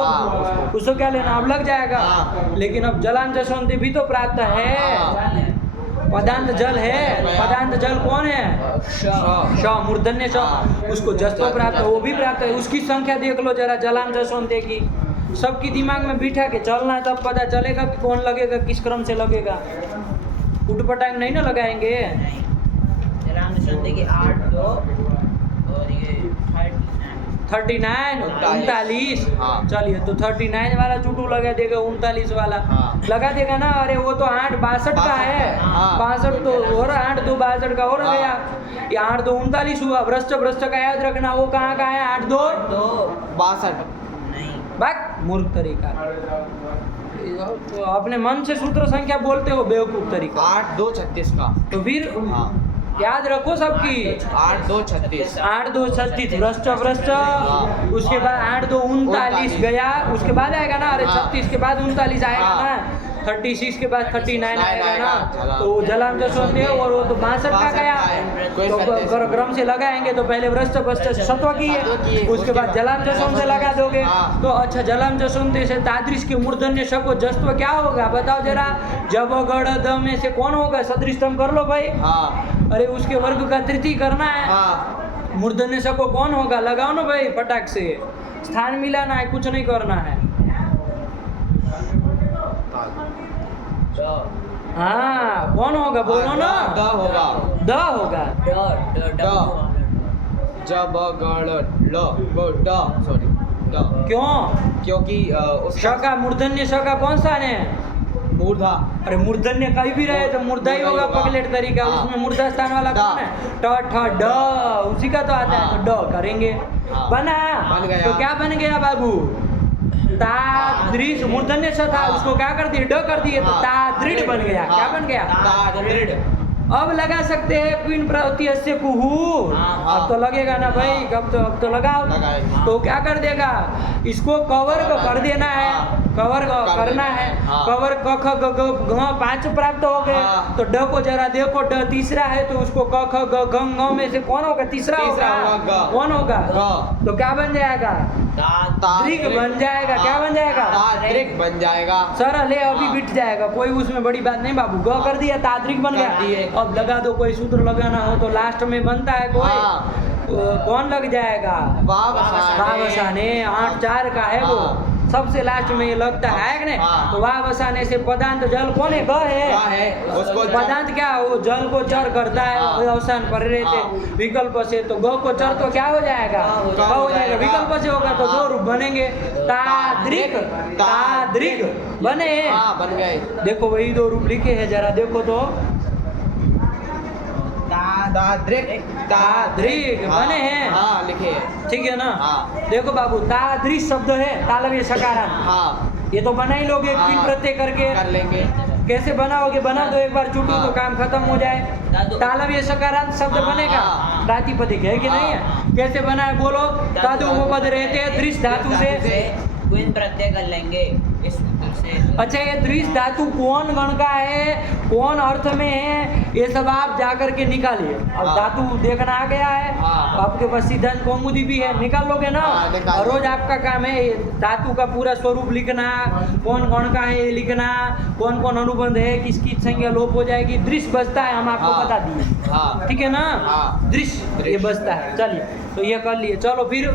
उसको क्या लेना? अब लग जाएगा। लेकिन अब जलान जसवंती भी तो प्राप्त है। पदांत जल है। पदांत जल कौन है? श मूर्धन्य श। उसको जस्तो प्राप्त है, वो भी प्राप्त है। उसकी संख्या देख लो जरा जलान जसवंती की। सबकी दिमाग में बिठा के चलना है, तब पता चलेगा कि कौन लगेगा, किस क्रम से लगेगा। उठपटांग नहीं ना लगाएंगे। जलान जसवंती की 8 2 और ये 39 39। चलिए, तो 39 वाला चुटू लगा देगा, 39 वाला लगा देगा ना। अरे वो तो 8 62 का है। 62 तो और 8 2 62 का और गया। ये 8 2 39 हुआ। भ्रष्ट भ्रष्ट का याद रखना, वो कहाँ का है? 8 2 62 नहीं। बात मूर्ख तरीका। तो अपने मन से सूत्र संख्या बोलते हो, बेवकूफ तरीका। 8 2 36 का। तो फिर याद रखो सबकी। 8 2 36 8 2 36 भ्रष्ट भ्रष्ट। उसके बाद 8 2 39 गया। उसके बाद आएगा ना। अरे 36 के बाद 39 आएगा ना। 36 के बाद 39 आएगा ना। तो जलाम जसवंती है और वो तो 62 का गया। तो क्रम से लगाएंगे तो पहले भ्रष्ट भ्रष्ट सत्व की है, उसके बाद जलाम जसवंत से लगा दोगे। तो अच्छा, जलाम जसवंत से तादृश के मूर्धन्य श को जस्त्व क्या होगा बताओ जरा? जब गढ़ द में से कौन होगा? सदृष्टम कर लो भाई। अरे उसके वर्ग का तृतीय करना है। मूर्धन्य स को कौन होगा? लगाओ ना भाई फटाक से। स्थान मिलाना है, कुछ नहीं करना है। हाँ, कौन होगा बोलो ना? द होगा। द होगा। जब गढ़ ल ड सॉरी ड। क्यों? क्योंकि श का मूर्धन्य श का कौन सा है? मूर्धा। अरे मूर्धन्य कहीं भी रहे तो मूर्धा ही होगा, पगलेट तरीका। हाँ। उसमें मूर्धा स्थान वाला ड। कौन है? ट ठ ड, उसी का तो आता है, तो ड करेंगे। हाँ। बना बन गया। तो क्या बन गया बाबू? तादृश, मूर्धन्य स था, हाँ। उसको क्या कर दिए? ड कर दिए, तो हाँ। तादृढ़ बन गया। हाँ। क्या बन गया? तादृढ़। अब लगा सकते हैं क्वीन प्रवृत्ति अस्य कुहू। हाँ। अब तो लगेगा ना भाई, अब तो लगाओ। लगाए। तो क्या कर देगा? इसको कवर कर देना है, हाँ। कवर कर करना देना है। है। हाँ। कवर क ख ग घ 5 प्राप्त हो गए। हाँ। तो ड को जरा देखो, ड तीसरा है तो उसको क ख ग घ ङ में से कौन होगा? तीसरा तीसरा होगा। होगा ग। कौन होगा? ग। तो क्या बन जाएगा? दृग बन जाएगा। क्या बन जाएगा? तादृक बन जाएगा। सरल है, अभी हाँ। बिट जाएगा, कोई उसमें बड़ी बात नहीं बाबू। ग कर दिया, तादृक बन कर दिए। गया। अब लगा दो, कोई सूत्र लगाना हो तो लास्ट में बनता है कोई। हाँ। कौन लग जाएगा? वावसाने। 8-4 का है वो, हाँ। सबसे लास्ट में ये लगता है कि नहीं? हाँ। तो वावसाने से पदांत जल कौन है? ग है। ग है, उसको पदांत क्या? वो जल को चर करता है, हाँ। वो अवसान पर रहते हाँ। विकल्प से। तो ग को चर तो क्या हो जाएगा? ग हो जाएगा। विकल्प से होगा तो हाँ। 2 रूप बनेंगे। तादृक, तादृक बने। हाँ, बन गए। देखो वही 2 रूप लिखे हैं, जरा देखो तो। तादृक, तादृक हाँ। बने हैं। हाँ, लिखे हैं। ठीक है ना? हाँ। देखो बाबू, तादृश शब्द है, तालव्य सकारांत। हाँ, ये तो बना ही लोगे हाँ। क्वीन प्रत्यय करके। कर लेंगे। कैसे बनाओगे? बना दो एक बार चुटू हाँ। तो काम खत्म हो जाए। तालव्य सकारांत शब्द हाँ, बनेगा, हाँ। प्रातिपदिक है कि नहीं है? कैसे बना है बोलो? तादु उपपद रहते हैं दृश धातु से। क्वीन प्रत्यय कर लेंगे इस सूत्र से। अच्छा, ये दृश धातु कौन गण का है, कौन अर्थ में है, ये सब आप जाकर के निकालिए। अब हाँ। धातु देखना आ गया है, हाँ। आपके पास सिद्धांत कौमुदी भी है, निकाल लोगे ना? हाँ, निकाल और रोज लो। आपका काम है ये धातु का पूरा स्वरूप लिखना, कौन गण का है ये लिखना, कौन कौन अनुबंध है, किसकी संज्ञा लोप हो जाएगी। दृश्य बचता है, हम आपको हाँ। बता दिए। हाँ। ठीक है ना? हाँ। दृश्य ये बचता है। चलिए, तो ये कर लिए। चलो फिर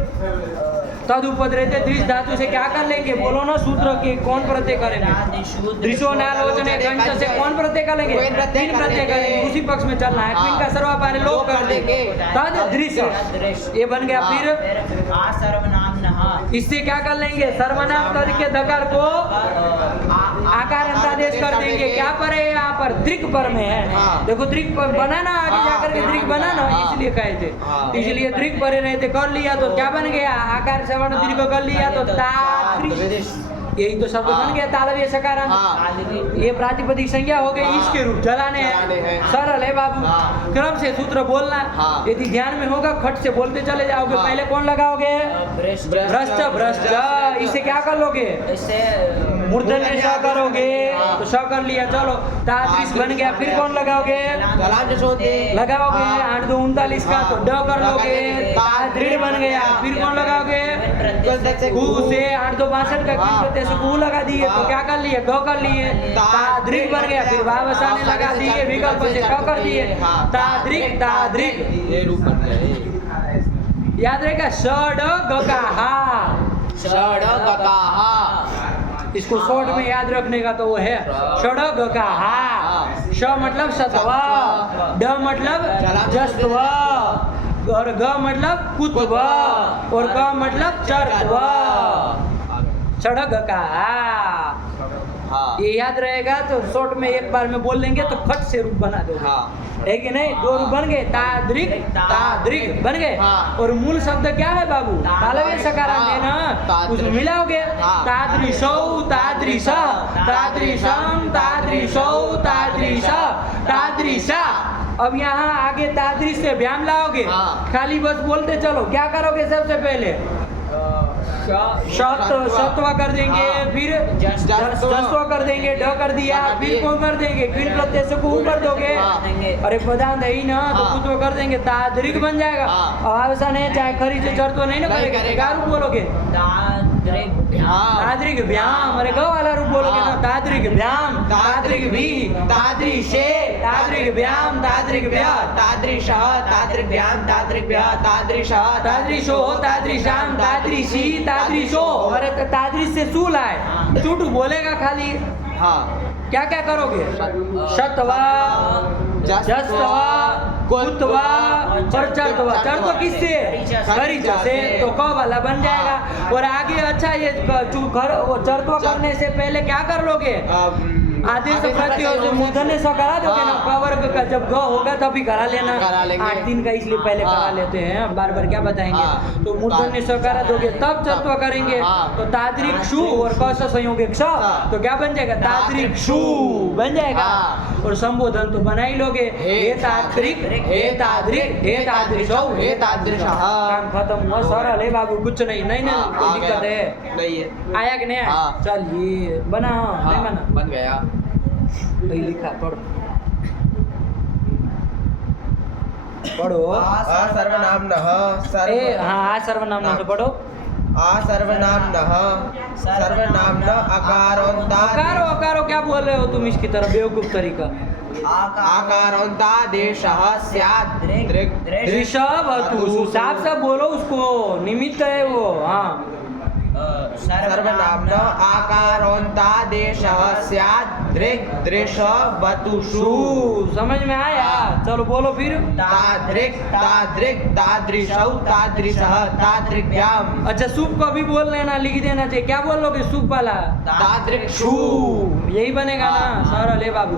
तदुपद रहते दृश्य धातु से क्या कर लेंगे बोलो ना? सूत्र के कौन प्रत्यय करेंगे? दृश्यो नालोचने कंच से कौन प्रत्यय करेंगे? क्वीन प्रत्यय तीन प्रत्यय करेंगे। करेंगे, उसी पक्ष में चलना है। हाँ। क्वीन का सर्वापारे लोप लोप कर कर देंगे। देंगे। तद दृश्य ये बन गया। हाँ। फिर फिर आ सर्वनाम नहा। इससे क्या कर लेंगे? सर्वनाम करके दकार को आकार अंतादेश कर देंगे। क्या पर है? यहाँ पर दृक पर में है। हाँ। देखो दृक पर बना ना, आगे हाँ, जाकर के दृक बना ना, हाँ। इसलिए कहे थे। हाँ। इसलिए दृक पर रहते कर लिया तो क्या बन गया? आकार श्रवण दीर्घ कर लिया तो तादृश। यही तो शब्द हाँ। बन गया, तालव्य सकारांत। हाँ। ये प्रातिपदिक संज्ञा हो गई, हाँ। इसके रूप जलाने जलाने हैं। हैं। सरल है बाबू। हाँ। क्रम से सूत्र बोलना। हाँ। यदि ध्यान में होगा खट से बोलते चले जाओगे। हाँ। पहले कौन लगाओगे? भ्रष्ट। भ्रष्ट, भ्रष्ट। इसे क्या कर लोगे? इससे मूर्धन्य श करोगे हाँ। तो श कर लिया। चलो तादृश बन गया। फिर कौन लगाओगे? जलांज सोते लगाओगे। हाँ। 8 2 39 का तो ड कर लोगे। तादृढ़ बन गया। फिर कौन लगाओगे? कु से 8 2 62 का हाँ। प्रत्यय से कु लगा दिए तो क्या कर लिए? ग कर लिए। तादृढ़ बन गया। फिर वावसाने लगा दिए, विकल्प से क कर दिए। तादृक, तादृक। ये रूप बन गया। ये याद रहेगा ष ड ग का हा। षड गकाहा। इसको शॉर्ट में याद रखने का तो वो है षडग का हा। श मतलब सत्व, ड मतलब जस्त्व, और ग मतलब कुत्व, और क मतलब चर्त्व। षडग का हा। हाँ। ये याद रहेगा तो शॉर्ट में एक बार में बोल लेंगे तो खट से रूप बना दो। हाँ। है कि नहीं? 2 रूप बन गए। तादृक, तादृक बन गए। हाँ। और मूल शब्द क्या है बाबू? तालव्य सकारांत है ना, तादृश। उसमें मिलाओगे। हाँ। तादृशौ, तादृश, तादृशम, तादृशौ, तादृश, तादृशा। अब यहाँ आगे तादृश से व्याम लाओगे। हाँ। खाली बस बोलते चलो। क्या करोगे? सबसे पहले सत्व कर देंगे। हाँ। फिर जस्त्व। जस्त्व कर देंगे। ड कर दिया। हाँ, फिर दिए। कौन कर देंगे? क्वीन प्रत्यय से को कर दोगे। हाँ। अरे पदांत है ही ना, तो हाँ। कुछ तो कर देंगे। तादृक बन जाएगा। हाँ। अब ऐसा नहीं, चाहे खरी से चढ़ तो नहीं ना नहीं करेगा। करेगा। क्या रूप बोलोगे? हाँ। तादृक व्याम। अरे ग वाला रूप बोलोगे ना। हाँ। तादृक व्याम, तादृक भी, तादृशे, तादृक व्याम, तादृक व्या, तादृश, तादृक व्याम, तादृक व्या, तादृश, तादृशो, तादृशाम, तादृशी, तादृशो। अरे तो तादृश से सू लाए, चुटू बोलेगा खाली। हाँ। क्या क्या करोगे? शतवा, जस्तवा, कुतवा और चर्तवा। चर्तो किससे? खरीच से। तो क वाला बन जाएगा। और आगे अच्छा ये चर्तवा करने से पहले क्या कर लोगे? आदेश प्रत्यय से मूर्धन्य स करा दोगे ना, क वर्ग का जब ग होगा तभी करा लेना, करा लेंगे। 8 दिन का इसलिए पहले करा लेते हैं, बार बार क्या बताएंगे। तो मूर्धन्य स करा दोगे तब चत्व करेंगे, तो तादृक शु और क से संयोगिक स, तो क्या बन जाएगा, तादृक शु बन जाएगा। और संबोधन तो बना ही लोगे, हे तादृक, हे तादृक, हे तादृशौ, हे तादृशः। काम खत्म हुआ, सरल है बाबू, कुछ नहीं नहीं नहीं कोई दिक्कत है, नहीं है। आया कि नहीं आया? हाँ। चल ये बना, नहीं बना, बन गया। वही लिखा, पढ़ो पढ़ो। सर्वनाम्नः ए हाँ, सर्वनाम से पढ़ो। सर्वनाम्नः सर्वनाम्न अकारोन्ता अकारो अकारो क्या बोल रहे हो तुम इसकी तरफ, बेवकूफ तरीका। आकारोन्तादेशः स्यात् दृक् ऋषभ साफ साफ बोलो उसको, निमित्त है वो। हाँ, सर्वनाम्न आकारोन्तादेशः स्यात् दृक् दृश वतुषु। समझ में आया? चलो बोलो फिर। तादृक् तादृक् तादृशौ तादृशः तादृग्भ्याम्। अच्छा, सूप को भी बोल लेना, लिख देना चाहिए। क्या बोल लोगे सूप वाला? तादृक्षु। यही बनेगा ना, सरल है बाबू।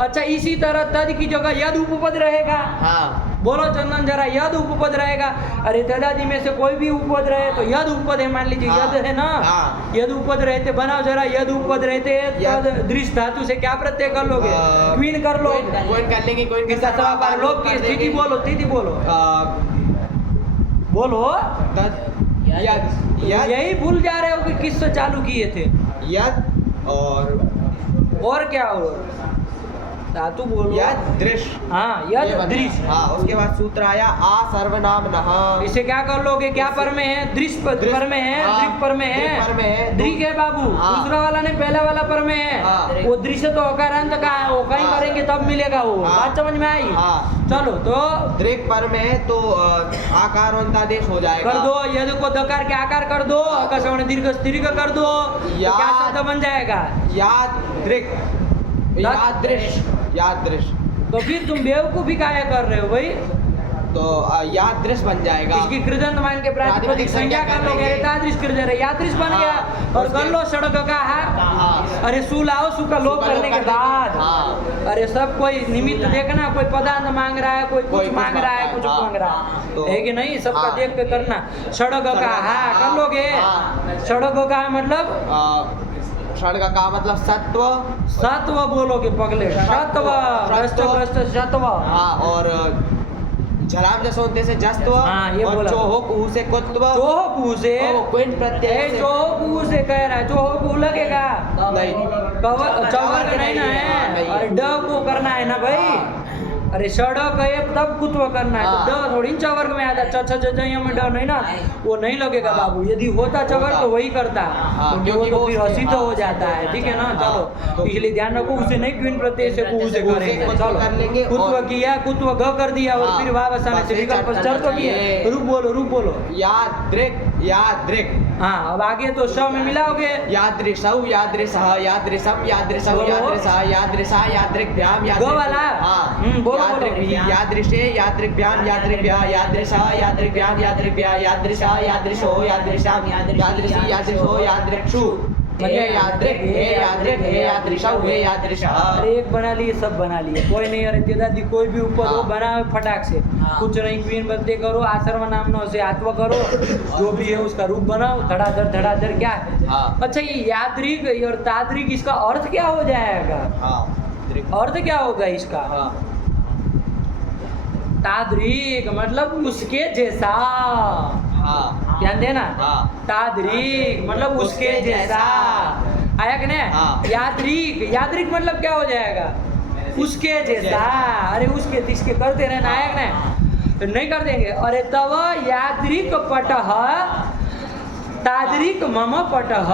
अच्छा, इसी तरह तद की जगह यद उपपद रहेगा। हाँ, बोलो चंदन जरा, यद उपपद रहेगा। अरे तदादि में से कोई भी उपपद रहे तो यद उपपद है, मान लीजिए यद है ना, यद उपपद रहते, बनाओ जरा, यद उपपद रहते तद दृश्य धातु से क्या प्रत्यय कर लोगे? क्वीन कर लो, कोई कर लेंगे, कोई किसका सवाल बार लोग की स्थिति बोलो, स्थिति बोलो, बोलो। यद यही भूल जा रहे हो कि किससे चालू किए थे? यद और क्या हो? धातु बोलो। यद दृश्य। हाँ, यद दृश्य। हाँ, उसके बाद सूत्र आया आ सर्वनाम्नः। इसे क्या कर लोगे? क्या पर में है? दृश्य पर में है, दृक पर में है, दृक है बाबू। दूसरा वाला नहीं, पहला वाला पर में है। वो दृश्य तो अकारांत का है, वो कहीं करेंगे तब मिलेगा वो। बात समझ में आई? चलो, तो दृक पर में है तो आकारोन्तादेश हो जाएगा। कर दो, यद को दकार के आकार कर दो, अकस्मण दीर्घ दीर्घ कर दो, तो क्या शब्द बन जाएगा? याद दृक, यादृश, यादृश। तो फिर तुम बेवकूफी काहे कर रहे हो भाई? तो यादृश बन जाएगा। इसकी कृदंत मान के प्रातिपदिक संज्ञा कर लोगे, तादृश कृदंत है, यादृश बन गया। और कर लो षडग का हा। अरे सु लाओ, सु का लोप करने के बाद। अरे सब कोई निमित्त देखना, कोई पदांत मांग रहा है, कोई कुछ मांग रहा है, कुछ मांग रहा है कि नहीं, सबका देख के करना। षडग का हा कर लोगे। षडग का मतलब षडग का मतलब सत्व, सत्व बोलोगे पगले, सत्व, भ्रष्ट भ्रष्ट सत्व। हाँ, और झलाम जसोंते से जस्तव। हाँ, ये और बोला। चोहो कुहू से कुत्व। चोहो कुहू से, क्विंट प्रत्यय से। चोहो कुहू से कह रहा है, चोहो कुहू लगेगा नहीं, चवर्ग नहीं ना है। अरे ड को करना है ना भाई। अरे षड कहे तब कुत्व करना है, तो ड थोड़ी चवर्ग में आता। छ में ड नहीं ना, वो नहीं लगेगा बाबू। यदि होता चवर्ग तो वही करता, क्योंकि वो फिर हसित हो जाता है। ठीक है ना? चलो, इसलिए ध्यान रखो, उसे नहीं क्वीन प्रत्यय से कुहू से करेंगे। चलो, कुत्व किया, कुत्व ग कर दिया, और फिर वापस आने से विकल्प चर तो किए। रूप बोलो, रूप बोलो। यादृक, यादृक। हाँ, अब आगे तो श में मिलाओगे। यादृशौ, यादृशः, यादृशम, यादृशौ, यादृशः, यादृशा, यादृग्भ्याम, गो वाला। बोलो। यादृशे, यादृग्भ्याम, यादृग्भ्या, यादृशः, यादृग्भ्याम, यादृग्भ्या, यादृशा, यादृशो, यादृशाम, यादृशी, यादृशो, यादृक्षु। हे यादृक, हे यादृक, हे यादृशौ, हे यादृशः। एक बना लिए, सब बना लिए, कोई नहीं। अरे दादी कोई भी ऊपर हो बना फटाक से, कुछ नहीं। क्वीन बदले करो, आसर्व नाम से आत्व करो, जो भी है उसका रूप बनाओ। धड़ाधड़ क्या है? अच्छा, ये यादृक और तादृक, इसका अर्थ क्या हो जाएगा? अर्थ क्या होगा इसका? तादृक मतलब उसके जैसा। ध्यान देना। तादृक मतलब उसके जैसा। आया कि नहीं? यादृक, यादृक मतलब क्या हो जाएगा? उसके जैसा। अरे उसके तिसके करते रहना। आया कि नहीं? नहीं कर देंगे। अरे तब यादृक पटः तादृक मम पटः,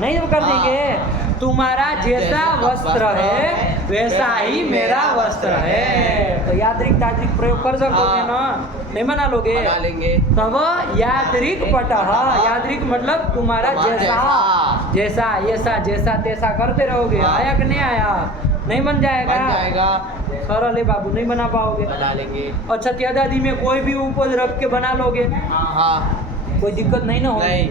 नहीं कर देंगे। तुम्हारा जैसा वस्त्र है वैसा ही मेरा वस्त्र है। तो यादृक तादृक प्रयोग कर सकोगे ना? नहीं बना लोगे? बना लेंगे। तब यादृक पटः, यादृक मतलब तुम्हारा जैसा, जैसा, ऐसा, जैसा तैसा करते रहोगे। आया कि नहीं आया? नहीं बन जाएगा? बन जाएगा। सरल है बाबू, नहीं बना पाओगे। बना लेंगे। अच्छा, त्यादादी में कोई भी उपद रख के बना लोगे, कोई दिक्कत नहीं ना होगी,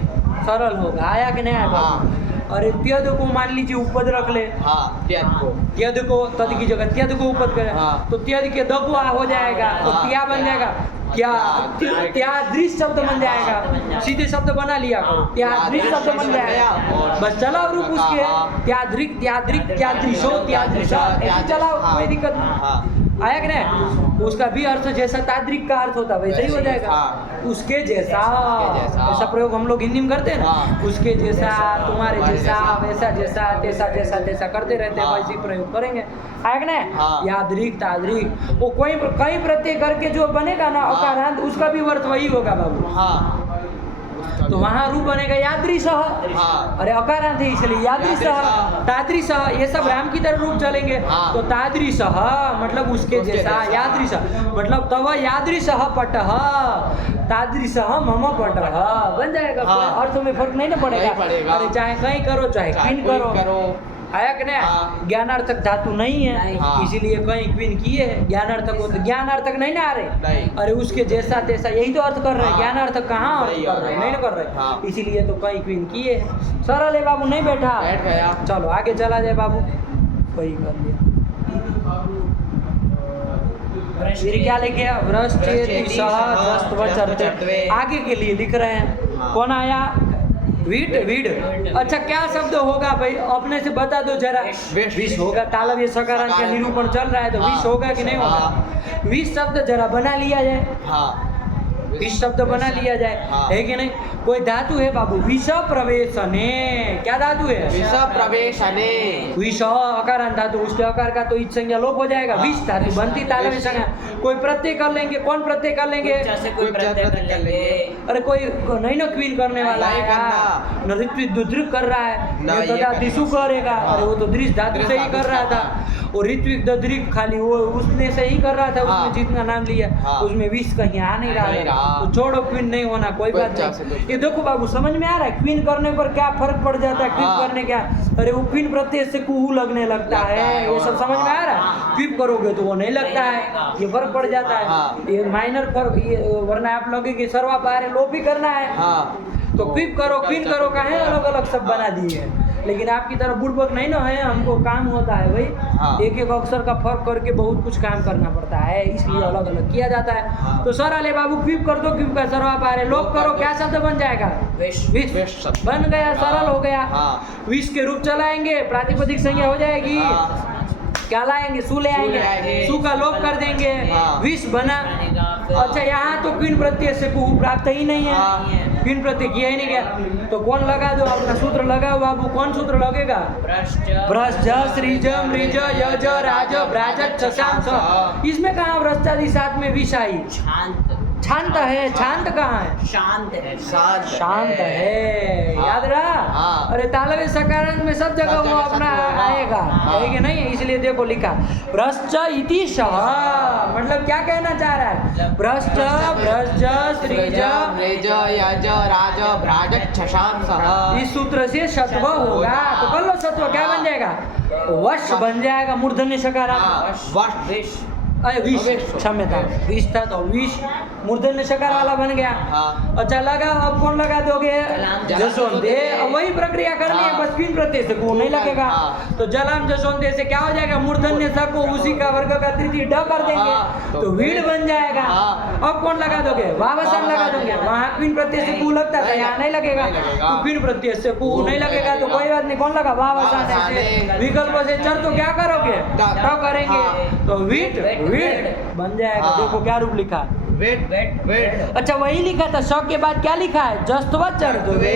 सरल होगा। आया कि नहीं आया? अरे त्यद को मान लीजिए उपद रख ले, हाँ त्यद को, त्यद को तद की जगह त्यद को उपद करे, हाँ। तो त्यद के द को आ हो जाएगा, तो हाँ, त्या बन जाएगा, क्या त्यादृश शब्द बन जाएगा, सीधे शब्द बना लिया करो, त्यादृश शब्द बन जाएगा, बस चलाओ रूप उसके, त्यादृक त्यादृक त्यादृशो त्यादृशा, ऐसे चलाओ, कोई दिक्कत नहीं। आया कि नहीं? उसका भी अर्थ जैसा ताद्रिक का अर्थ होता वैसे ही हो जाएगा, उसके जैसा, ऐसा प्रयोग हम लोग हिंदी में करते हैं ना, उसके जैसा, तुम्हारे जैसा, वैसा जैसा, तैसा जैसा, तैसा करते रहते हैं, वैसे ही प्रयोग करेंगे। आया कि नहीं? यादृक ताद्रिक, वो कोई कई प्रत्यय करके जो बनेगा ना अकारांत, उसका भी अर्थ वही होगा बाबू। तो वहाँ रूप बनेगा यादृशः, अरे अकारांत है इसलिए यादृशः, तादृशः, ये सब राम की तरह रूप चलेंगे, तो तादृशः मतलब उसके जैसा, यादृशः मतलब तव यादृशः पटः, तादृशः मम पटः बन जाएगा, अर्थ में फर्क नहीं ना पड़ेगा। अरे चाहे कहीं करो चाहे किन करो, आया कि नहीं? ज्ञानार्थक धातु नहीं है, इसीलिए कहीं क्वीन किए है, ज्ञानार्थक हो तो ज्ञानार्थक नहीं ना आ रहे, अरे उसके जैसा तैसा यही तो अर्थ कर रहे हैं, ज्ञानार्थक कहाँ अर्थ कर रहे हैं, नहीं ना कर रहे, इसीलिए तो कहीं क्वीन किए है। सरल है बाबू, नहीं बैठ गया, चलो आगे चला जाए बाबू, वही कर लिया। फिर क्या लिखे? आगे के लिए लिख रहे हैं, कौन आया? Weed weed. अच्छा क्या शब्द होगा भाई, अपने से बता दो जरा। विष होगा, तालव्य सकारांत का निरूपण चल रहा है तो विष होगा कि नहीं होगा? विष शब्द जरा बना लिया जाए, विष शब्द बना लिया जाए, है कि नहीं? कोई धातु है बाबू, विष प्रवेशने, क्या धातु है? विष प्रवेशने, विष अकारांत धातु, उसके अकार का तो इच संज्ञा लोप हो जाएगा, विष धातु बनती तालव्य संज्ञा। कोई प्रत्यय कर लेंगे, कौन प्रत्यय कर लेंगे? अरे कोई नहीं ना क्वीन करने वाला है, न ऋत्विक दुद्रिक कर रहा है, तथा दिशु करेगा, अरे वो तो दृश धातु से ही कर रहा था, और ऋत्विक दद्रिक खाली वो उसने से ही कर रहा था, उसने जितना नाम लिया उसमें विष कहीं आ नहीं रहा, तो छोड़ो, क्वीन नहीं होना, कोई बात नहीं। ये देखो बाबू समझ में आ रहा है क्वीन करने पर क्या फर्क पड़ जाता है, क्विप करने क्या, अरे वो क्वीन प्रत्यय से कुहू लगने लगता है, ये सब समझ में आ रहा है? क्विप करोगे तो वो नहीं लगता है, ये फर्क पड़ जाता है, ये माइनर फर्क, ये वरना आप लोगों की सर्वा पारे लोप ही करना है, तो क्विप करो क्वीन करो का है, अलग अलग सब बना दिए हैं। लेकिन आपकी तरह बुड़बक नहीं ना है, हमको काम होता है भाई, एक एक अक्षर का फर्क करके बहुत कुछ काम करना पड़ता है, इसलिए अलग अलग किया जाता है। तो सर अले बाबू क्विप कर दो, क्विप का सरवा पारे लोप करो, क्या शब्द बन जाएगा? विष बन गया, सरल हो गया। विष के रूप चलाएंगे, प्रातिपदिक संज्ञा हो जाएगी, क्या लाएंगे? सु ले आएंगे, सु का लोप कर देंगे, विष बना। अच्छा यहाँ तो क्वीन प्रत्यय से कुहू प्राप्त ही नहीं है, क्वीन प्रत्यय किया ही नहीं गया, तो कौन लगा दो अपना सूत्र लगाओ बाबू, कौन सूत्र लगेगा? भ्रष्ट श्रीज मृज यज राज भ्राज शशांक, इसमें कहाँ भ्रष्टादि साथ में विष आई? शांत है, शांत कहाँ है? शांत है, शांत है, याद रहा? अरे तालव्य सकारांत में सब जगह वो अपना आएगा, है कि नहीं? इसलिए देखो लिखा भ्रष्ट इति सह, मतलब क्या कहना चाह रहा है? भ्रष्ट भ्रष्ट श्रीज मृज यज राज भ्राज शशांक, इस सूत्र से सत्व होगा, तो कर लो सत्व, क्या बन जाएगा? वश बन जाएगा, मूर्धन्य सकारांत, अरे विष, क्षम्यता, विष था तो विष मूर्धन्य शकार वाला बन गया। अच्छा लगा, अब कौन लगा दोगे? जसोंते, अब वही प्रक्रिया करनी है, बस क्वीन प्रत्यय से को नहीं लगेगा, तो जलाम जसोंते से क्या हो जाएगा? मूर्धन्य स को उसी का वर्ग का तृतीय ड कर देंगे, तो वीड बन जाएगा। अब कौन लगा दोगे? वावसान लगा दोगे, वहाँ क्वीन प्रत्यय से कु लगता था, यहाँ नहीं लगेगा, तो क्वीन प्रत्यय से कु नहीं लगेगा, तो कोई बात नहीं, कौन लगा? वावसान ऐसे विकल्प से चर, तो क्या करोगे? ट करेंगे, तो वीट वीड बन जाएगा। देखो क्या रूप लिखा, वेट वेट वेट। अच्छा वही लिखा था, श के बाद क्या लिखा है? जस्त्व चर्त्वे,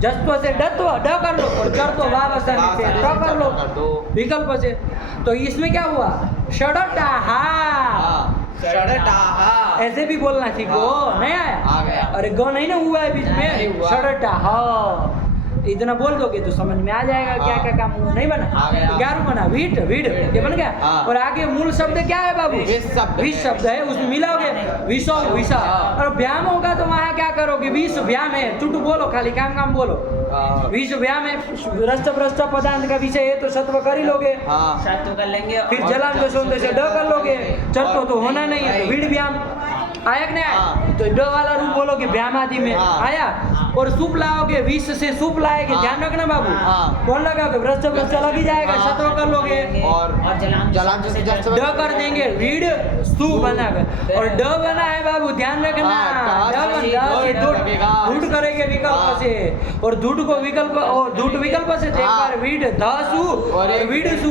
जस्त्व से डत्व ड कर लो, और चर्त्व वावसान से ट कर लो विकल्प से, तो इसमें क्या हुआ? षडटाहा, षडटाहा, ऐसे भी बोलना सीखो, नहीं आया? आ गया। अरे ग नहीं ना हुआ है बीच में, षडटाहा, इतना बोल दोगे तो समझ में आ जाएगा क्या क्या काम नहीं बना। क्या रूप बना? वीट वीड, ये बन गया। और आगे मूल शब्द क्या है बाबू? विष शब्द है, उसमें मिलाओगे विषो विषा, और व्याम होगा तो वहाँ क्या करोगे? विष व्याम है, चुटू बोलो, खाली काम काम बोलो, विष व्याम है, रस्त भ्रष्ट पदांत का विषय है तो सत्व कर ही लोगे, सत्व कर लेंगे, फिर जलाम जसोंते से ड कर लोगे, चत्व तो होना नहीं है तो वीड व्याम, आया कि नहीं आया? तो ड वाला रूप बोलोगे व्यामादि में हाँ। आया, और सुप लाओगे विष से सुप लाएगे, हाँ। ध्यान रखना बाबू। हाँ। कौन लगाओगे व्रत लग ही जाएगा, हाँ। शत्रु कर लोगे। और जलांश से जस्ट ड कर देंगे, रीड सु बना कर, और ड बना है बाबू, ध्यान रखना। हाँ, ड बन धूट करेंगे विकल्प हाँ। से, और धूट को विकल्प और धूट विकल्प से तो एक हाँ। बार वीड धसु और और एक वीड सु,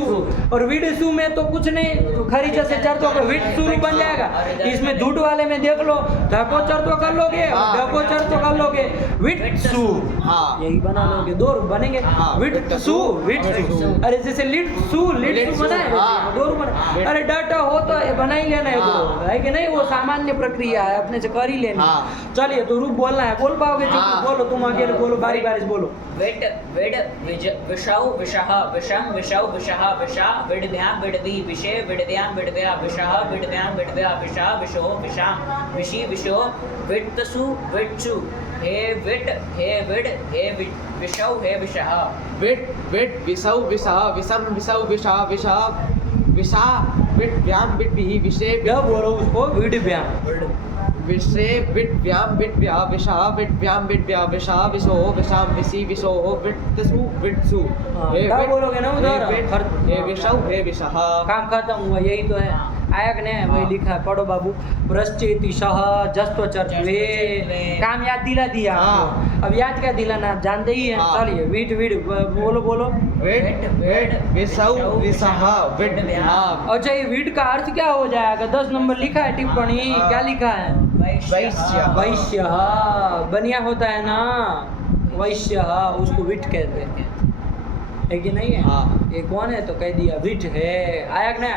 और वीड सु में तो कुछ नहीं, खरीचा से चर तो वीड सु बन जाएगा। इसमें धूट वाले में देख लो, धको चर तो कर लोगे, हाँ। धको चर तो कर लोगे, विट सु, हाँ। यही बना लोगे, दो रूप बनेंगे। हाँ। विट सु, विट सु, अरे जैसे लिट सु बना है, हाँ। दो रूप बना। अरे डट हो तो ये बना ही लेना है, हाँ। दो है कि नहीं, वो सामान्य प्रक्रिया है, अपने से कर ही लेना। हाँ। चलिए तो रूप बोलना है, बोल पाओगे? हाँ। बोलो तुम अकेले बोलो, बारी बारी से बोलो। विड विड विषौ विषः विषम विषौ विषः विषा विडभ्याम विडवी विषे विडव्याम विडव्या विषः विडव्याम विडव्या विषा विषो विषाम विषि विषो विट्तसु विट्सु हे विट हे विड हे विषौ हे विषः विट विट विसौ विषः विषम विसौ विषः विषा विषा विट व्याम विट भी विषे क्या बोलो उसको? विड व्याम, विषे विट व्याम विट व्या विषा विट व्याम विट व्या विषा विषो विषाम विषि विषो विट्तसु विट्सु हाँ, क्या बोलोगे ना उधर? हे विषौ हे विषः। काम खत्म हुआ, यही तो है। आया कि नहीं? वही लिखा है, पढ़ो बाबू। वृश्चेति सह जस्त्व चर्चवे, काम याद दिला दिया आपको। हाँ। अब याद क्या दिलाना, आप जानते ही हैं। हाँ। चलिए विट विड बोलो बोलो। विट विट विसौ विषः विट व्याम। अच्छा, ये विट का अर्थ क्या हो जाएगा? 10 नंबर लिखा है टिप्पणी, हाँ। क्या लिखा है? वैश्य। वैश्य, बनिया होता है ना, वैश्य, उसको विट कहते हैं, है कि नहीं है? हाँ। ये कौन है तो कह दिया विट है। आया कि ना?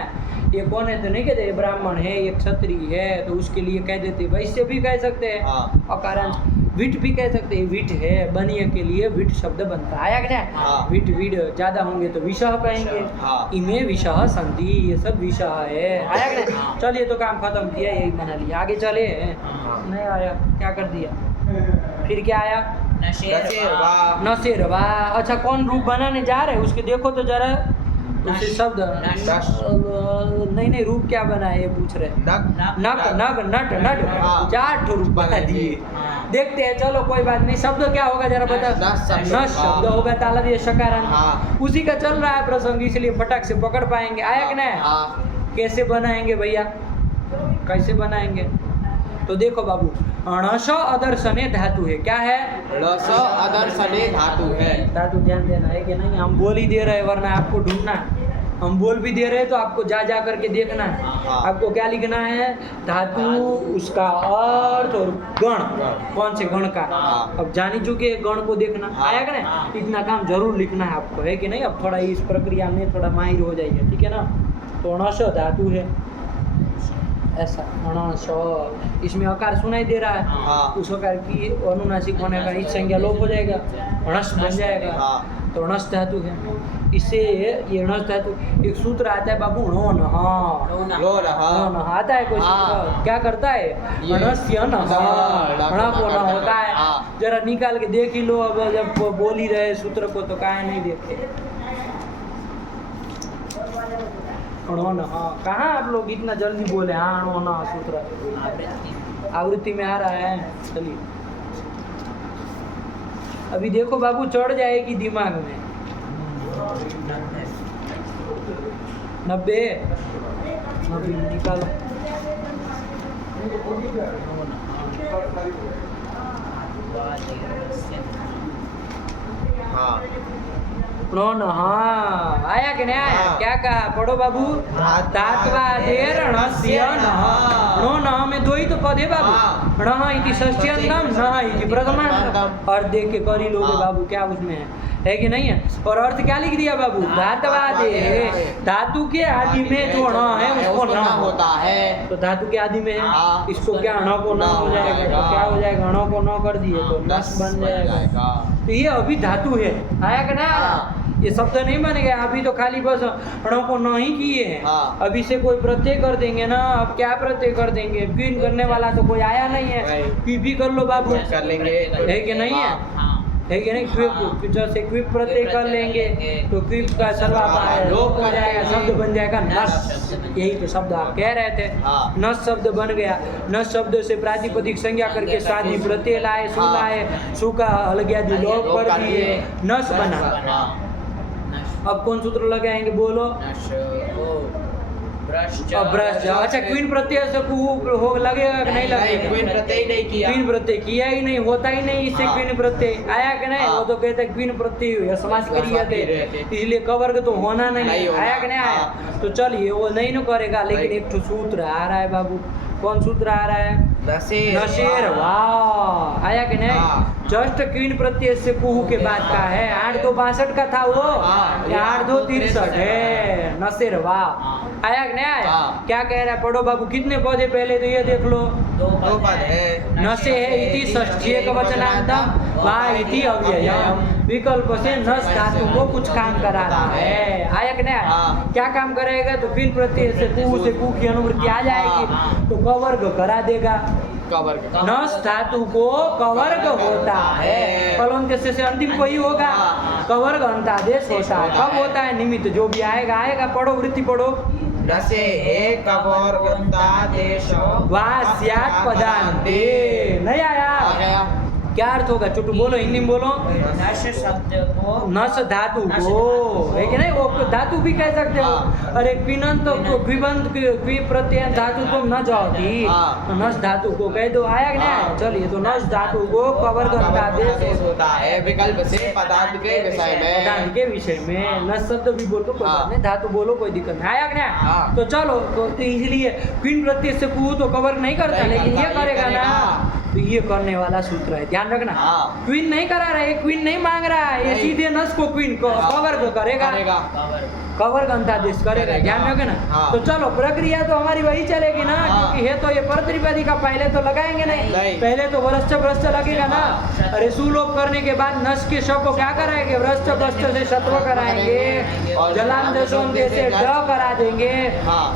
ये कौन है तो नहीं कहते, ये ब्राह्मण है, ये क्षत्रिय है, तो उसके लिए कह देते वैश्य भी कह सकते हैं। हाँ। और कारण विट भी कह सकते हैं, विट है, बनिया के लिए विट शब्द बनता है। आया कि ना? हाँ। विट विड ज्यादा होंगे तो विषह कहेंगे। हाँ। इमे विषह संधि, ये सब विषह है। आया कि ना? चलिए तो काम खत्म किया, यही बना लिया, आगे चले। नहीं आया, क्या कर दिया? फिर क्या आया? नशेरवा। नशेरवा। अच्छा, कौन रूप बनाने जा रहे हैं उसके देखो तो जरा, उसे शब्द नहीं रूप क्या बना है ये पूछ रहे। नग नग नट नट, हाँ। 4 ठो रूप बना दिए। देखते हैं, चलो कोई बात नहीं। शब्द क्या होगा जरा बता। नश शब्द होगा, ताला दिए शकारांत। हाँ। उसी का चल रहा है प्रसंग, इसलिए फटाक से पकड़ पाएंगे। आया कि नहीं? हाँ। कैसे बनाएंगे भैया, कैसे बनाएंगे? तो देखो बाबू, अणश अदर्शने धातु है। क्या है? रस अदर्शने धातु है। धातु ध्यान देना है कि नहीं? हम बोल ही दे रहे हैं, वरना आपको ढूंढना है। हम बोल भी दे रहे हैं तो आपको जा जा करके देखना है। हाँ। आपको क्या लिखना है? धातु, उसका अर्थ और गण, कौन से गण का। हाँ। अब जानी चुके गण को देखना। हाँ। आया कि नहीं? इतना काम जरूर लिखना है आपको, है कि नहीं? अब थोड़ा इस प्रक्रिया में थोड़ा माहिर हो जाइए, ठीक है ना? तो अणश धातु है, ऐसा अणश। इसमें अकार सुनाई दे रहा है, हाँ। उस अकार की अनुनासिक होने का इस संज्ञा लोप हो जाएगा, अणश बन जाएगा। हाँ। तो अणश धातु है। इससे ये अणश धातु, एक सूत्र आता है बाबू, णो नः। लो रहा। णो नः आता है कोई हाँ। सूत्र, क्या करता है? ये अणस्य नः, अण को न होता है। हाँ। जरा निकाल के देख ही लो, अब जब बोल ही रहे सूत्र को तो काहे नहीं देखते। अणो नः, कहाँ आप लोग इतना जल्दी बोले? हाँ, अणो नः सूत्र आवृत्ति में आ रहा है। चलिए अभी देखो बाबू, चढ़ जाएगी दिमाग में। 90 निकालो। हाँ। नो न, हाँ आया कि नहीं आया? हाँ। क्या कहा? पढ़ो बाबू। धात्वादेर णस्य नः। णो न में 2 ही तो पद है बाबू। हाँ। णः इति षष्ट्यन्तम, नः इति प्रथमान्तम। और देख के कर ही लोगे हाँ। बाबू, क्या उसमें है कि नहीं है? और अर्थ क्या लिख दिया बाबू? धात्वादे, धातु के आदि में जो ण है उसको न होता है। तो धातु के आदि में है, हाँ। इसको क्या ण को न हो जाएगा? तो क्या हो जाएगा? ण को न कर दिए तो नस बन जाएगा। तो ये अभी धातु है। आया कि ना? हाँ। ये शब्द नहीं बन गया, अभी तो खाली बस ण को न ही किए हैं। हाँ। अभी से कोई प्रत्यय कर देंगे ना। अब क्या प्रत्यय कर देंगे? क्वीन करने वाला तो कोई आया नहीं है। नहीं। पी भी कर लो बाबू, कर लेंगे। है कि नहीं है? हाँ है कि नहीं? क्विप, जैसे क्विप प्रत्यय कर लेंगे तो क्विप का सर्वापाय लोप हो जाएगा, शब्द बन जाएगा नस। यही तो शब्द आप कह रहे थे। नस शब्द बन गया। नस शब्द से प्रातिपदिक संज्ञा करके स्वादि प्रत्यय लाए, सु लाए, सु का अलग लोप कर दिए, नस बना। अब कौन सूत्र लगाएंगे बोलो? अच्छा, क्वीन प्रत्यय से हो लगेगा कि नहीं लगेगा? क्वीन प्रत्यय नहीं किया, क्वीन प्रत्यय किया ही नहीं, होता ही नहीं इससे क्वीन प्रत्यय आया कि नहीं? वो तो कहते क्वीन प्रत्यय समास करिए थे, इसलिए कवर्ग तो होना नहीं, आया कि नहीं आया? तो चलिए वो नहीं न करेगा, लेकिन एक तो सूत्र आ रहा है बाबू। कौन सूत्र आ रहा है? नशेर। वाह, आया कि नहीं? जस्ट क्वीन प्रत्यय से कुहू के बाद का है। 8-2-62 का था वो, 8-2-63 है। नशेर, वाह, आया कि नहीं आया? क्या कह रहा है? पढ़ो बाबू। कितने पौधे पहले तो ये देख लो, 2 पद है। नशे है इति षष्ठी एक वचनांतम, वा इति अव्ययम। विकल्प से नस धातु को कुछ काम करा रहा है। आया कि नहीं आया? क्या काम करेगा? तो क्वीन प्रत्यय से कू की अनुवृत्ति आ जाएगी तो कवर्ग करा देगा। नस धातु को कवर्ग होता है, फलों से अंतिम को ही होगा। कवर्ग अंतादेश होता है। कब होता है? निमित्त जो भी आएगा आएगा। पढ़ो, वृत्ति पढ़ो। नसे एक कवर्ग अंतादेश वा स्यात् पदान्ते। नहीं आया? क्या अर्थ होगा? चुटू बोलो, हिंदी में बोलो। नश शब्द को, नस धातु को, है कि नहीं? वो धातु भी कह सकते हो। अरे क्विनंत तो क्विबंत क्वि प्रत्यय धातु तुम न जाओगी, तो नस धातु को कह दो। आया कि नहीं आया? चलिए, तो नस धातु को कवर्ग अंतादेश होता है विकल्प से पदार्थ के विषय में। पदार्थ के विषय में नस शब्द भी बोलो, कोई बात नहीं, धातु बोलो, कोई दिक्कत नहीं। आया कि नहीं? तो चलो, तो इसलिए क्वीन प्रत्यय से कू तो कवर्ग नहीं करता, लेकिन ये करेगा ना, तो ये करने वाला सूत्र है, ध्यान रखना। क्वीन नहीं करा रहा है, क्वीन नहीं मांग रहा है, ये सीधे नस को क्वीन को कवर्ग करेगा, कवर्ग अंतादेश करेगा, ध्यान रखे ना। तो चलो, प्रक्रिया तो हमारी वही चलेगी ना, क्योंकि है तो ये परत्रिपदी का पहले तो लगाएंगे नहीं, पहले तो वरश्च भ्रश्च लगेगा ना। अरे सुलोप करने के बाद नस के श को क्या कराएंगे? वरश्च भ्रश्च से शत्व कराएंगे, जलाम दशोंते से ड करा देंगे,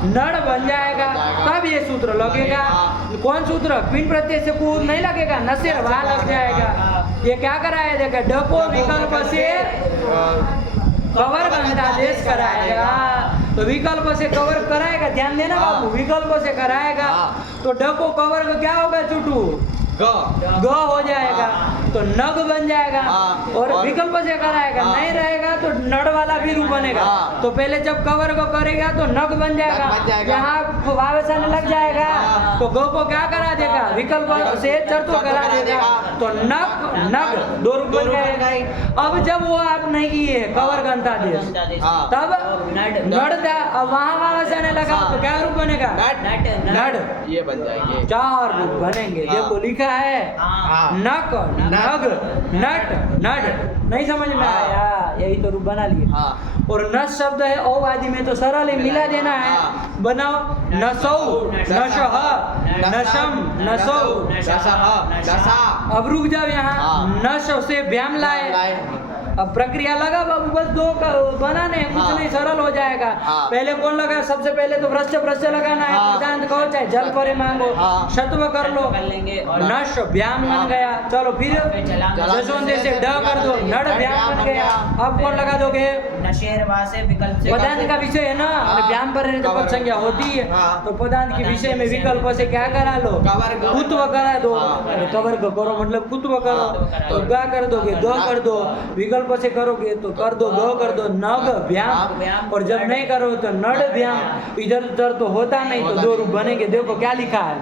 नड़ बन जाएगा, तब ये सूत्र लगेगा। कौन सूत्र? क्वीन प्रत्यय से कूद नहीं लगेगा, नसेर वहां लग जाएगा। ये क्या कराया देगा? ड को विकल्प से कवर्ग अंतादेश कराएगा, तो विकल्प से कवर्ग कराएगा, ध्यान देना बाबू, विकल्प से कराएगा तो ड को कवर्ग क्या होगा? चुटू ग हो जाएगा, तो नग बन जाएगा। और विकल्प से कराएगा, नहीं रहेगा तो नड़ वाला भी रूप बनेगा। तो पहले जब कवर्ग करेगा तो नग बन जाएगा, यहाँ वावसन लग जाएगा, तो ग को क्या करा देगा? विकल्प से चर्तो करा देगा, तो नग नग दो रूप बन जाएगा। अब जब वो आप नहीं किए कवर्ग अंतादेश, तब नड़, अब वहाँ वावसन लगा तो क्या रूप बनेगा? नड़, ये बन जाएंगे, 4 रूप बनेंगे। देखो लिखा है नक, नग, नट, नड। नहीं समझ में आया? यही तो रूप बना लिए। और नस शब्द है औवादी में तो सरल है, मिला देना है। बनाओ नसौ, नशह, नशम, नसौ, नशा। अब रुक जाओ यहाँ, नश से व्याम लाए। अब प्रक्रिया लगा बाबू, बस 2 बनाने हैं, कुछ नहीं, सरल हो जाएगा। पहले कौन लगा? सबसे पहले तो भ्रष्ट भ्रष्ट लगाना है, पदांत कहो चाहे जल परे मांगो, शत्व कर लो, नश व्याम बन गया। चलो फिर जसोंते से ड कर दो, नड़ व्याम बन गया। अब कौन लगा दोगे? पदांत का विषय है ना, व्याम पर रहने तो पद संज्ञा होती है, तो पदांत के विषय में विकल्प से क्या करा लो? कुत्व करा दो। कवर्ग करो मतलब कुत्व करो, तो ग कर दोगे, द कर दो, विकल्प से करोगे तो कर दो, ग कर दो, नग व्याम, और जब नहीं करो तो नड़ व्याम। इधर उधर तो होता नहीं, तो 2 रूप बनेंगे। देखो क्या लिखा है,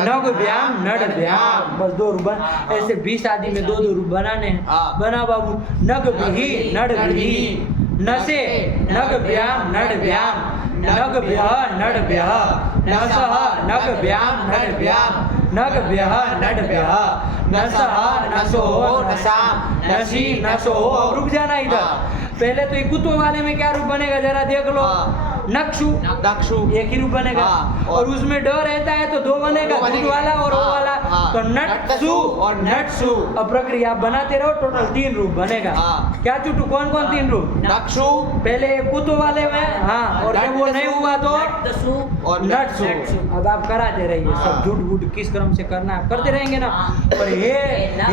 नग व्याम, नड़ व्याम, बस 2 रूप बन। ऐसे 20 आदि में 2 रूप बनाने हैं। बना बाबू, नग विहि, नड़ विहि, नसे, नग व्याम, नड़ व्याम, नग व्यह, नड़ व्यह, नसह, नग व्याम, नड़ व्याम, नग व्यह, नड़ व्यह, नसह, नसो, नसाम, नसी, नसो। रुक जाना इधर, पहले तो कुत्व वाले में क्या रूप बनेगा जरा देख लो। नक्षु दक्षु एक ही रूप बनेगा। हाँ, और उसमें ड रहता है तो दो बनेगा, दो दूध बनेगा। वाला और वो हाँ, वाला। हाँ। तो नटसु और नटसु। अब प्रक्रिया आप बनाते रहो, टोटल 3 रूप बनेगा। हाँ। क्या चुटू, कौन कौन 3 रूप? नक्षु पहले कुतो वाले में, हाँ, और जब वो नहीं हुआ तो नटसु और नटसु। अब आप कराते रहिए, सब हाँ। झूठ बूठ किस क्रम से करना है आप करते रहेंगे ना। हाँ। और हे नग,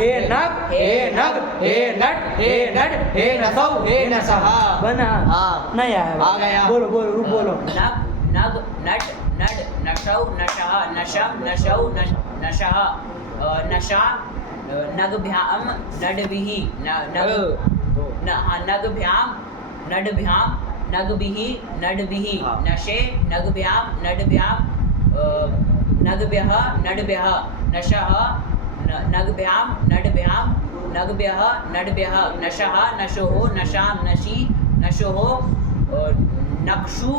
हे नट, हे नट, हे नसौ, हे नसह बना। हाँ। नहीं आया, आ गया। बोलो बोलो, रूप बोलो। नग नग नट नड नशौ नशः नशम नशौ नशः नशा नगभ्याम नडभिः नगभ्याम नडभ्याम नगभिः नडभिः हाँ। नशे नगभ्याम नडभ्याम नगभ्यः नडभ्यः नशः नगभ्याम नडभ्याम नगभ्यः नडभ्यः नशः नशोः नशां नशी नशोः नक्षु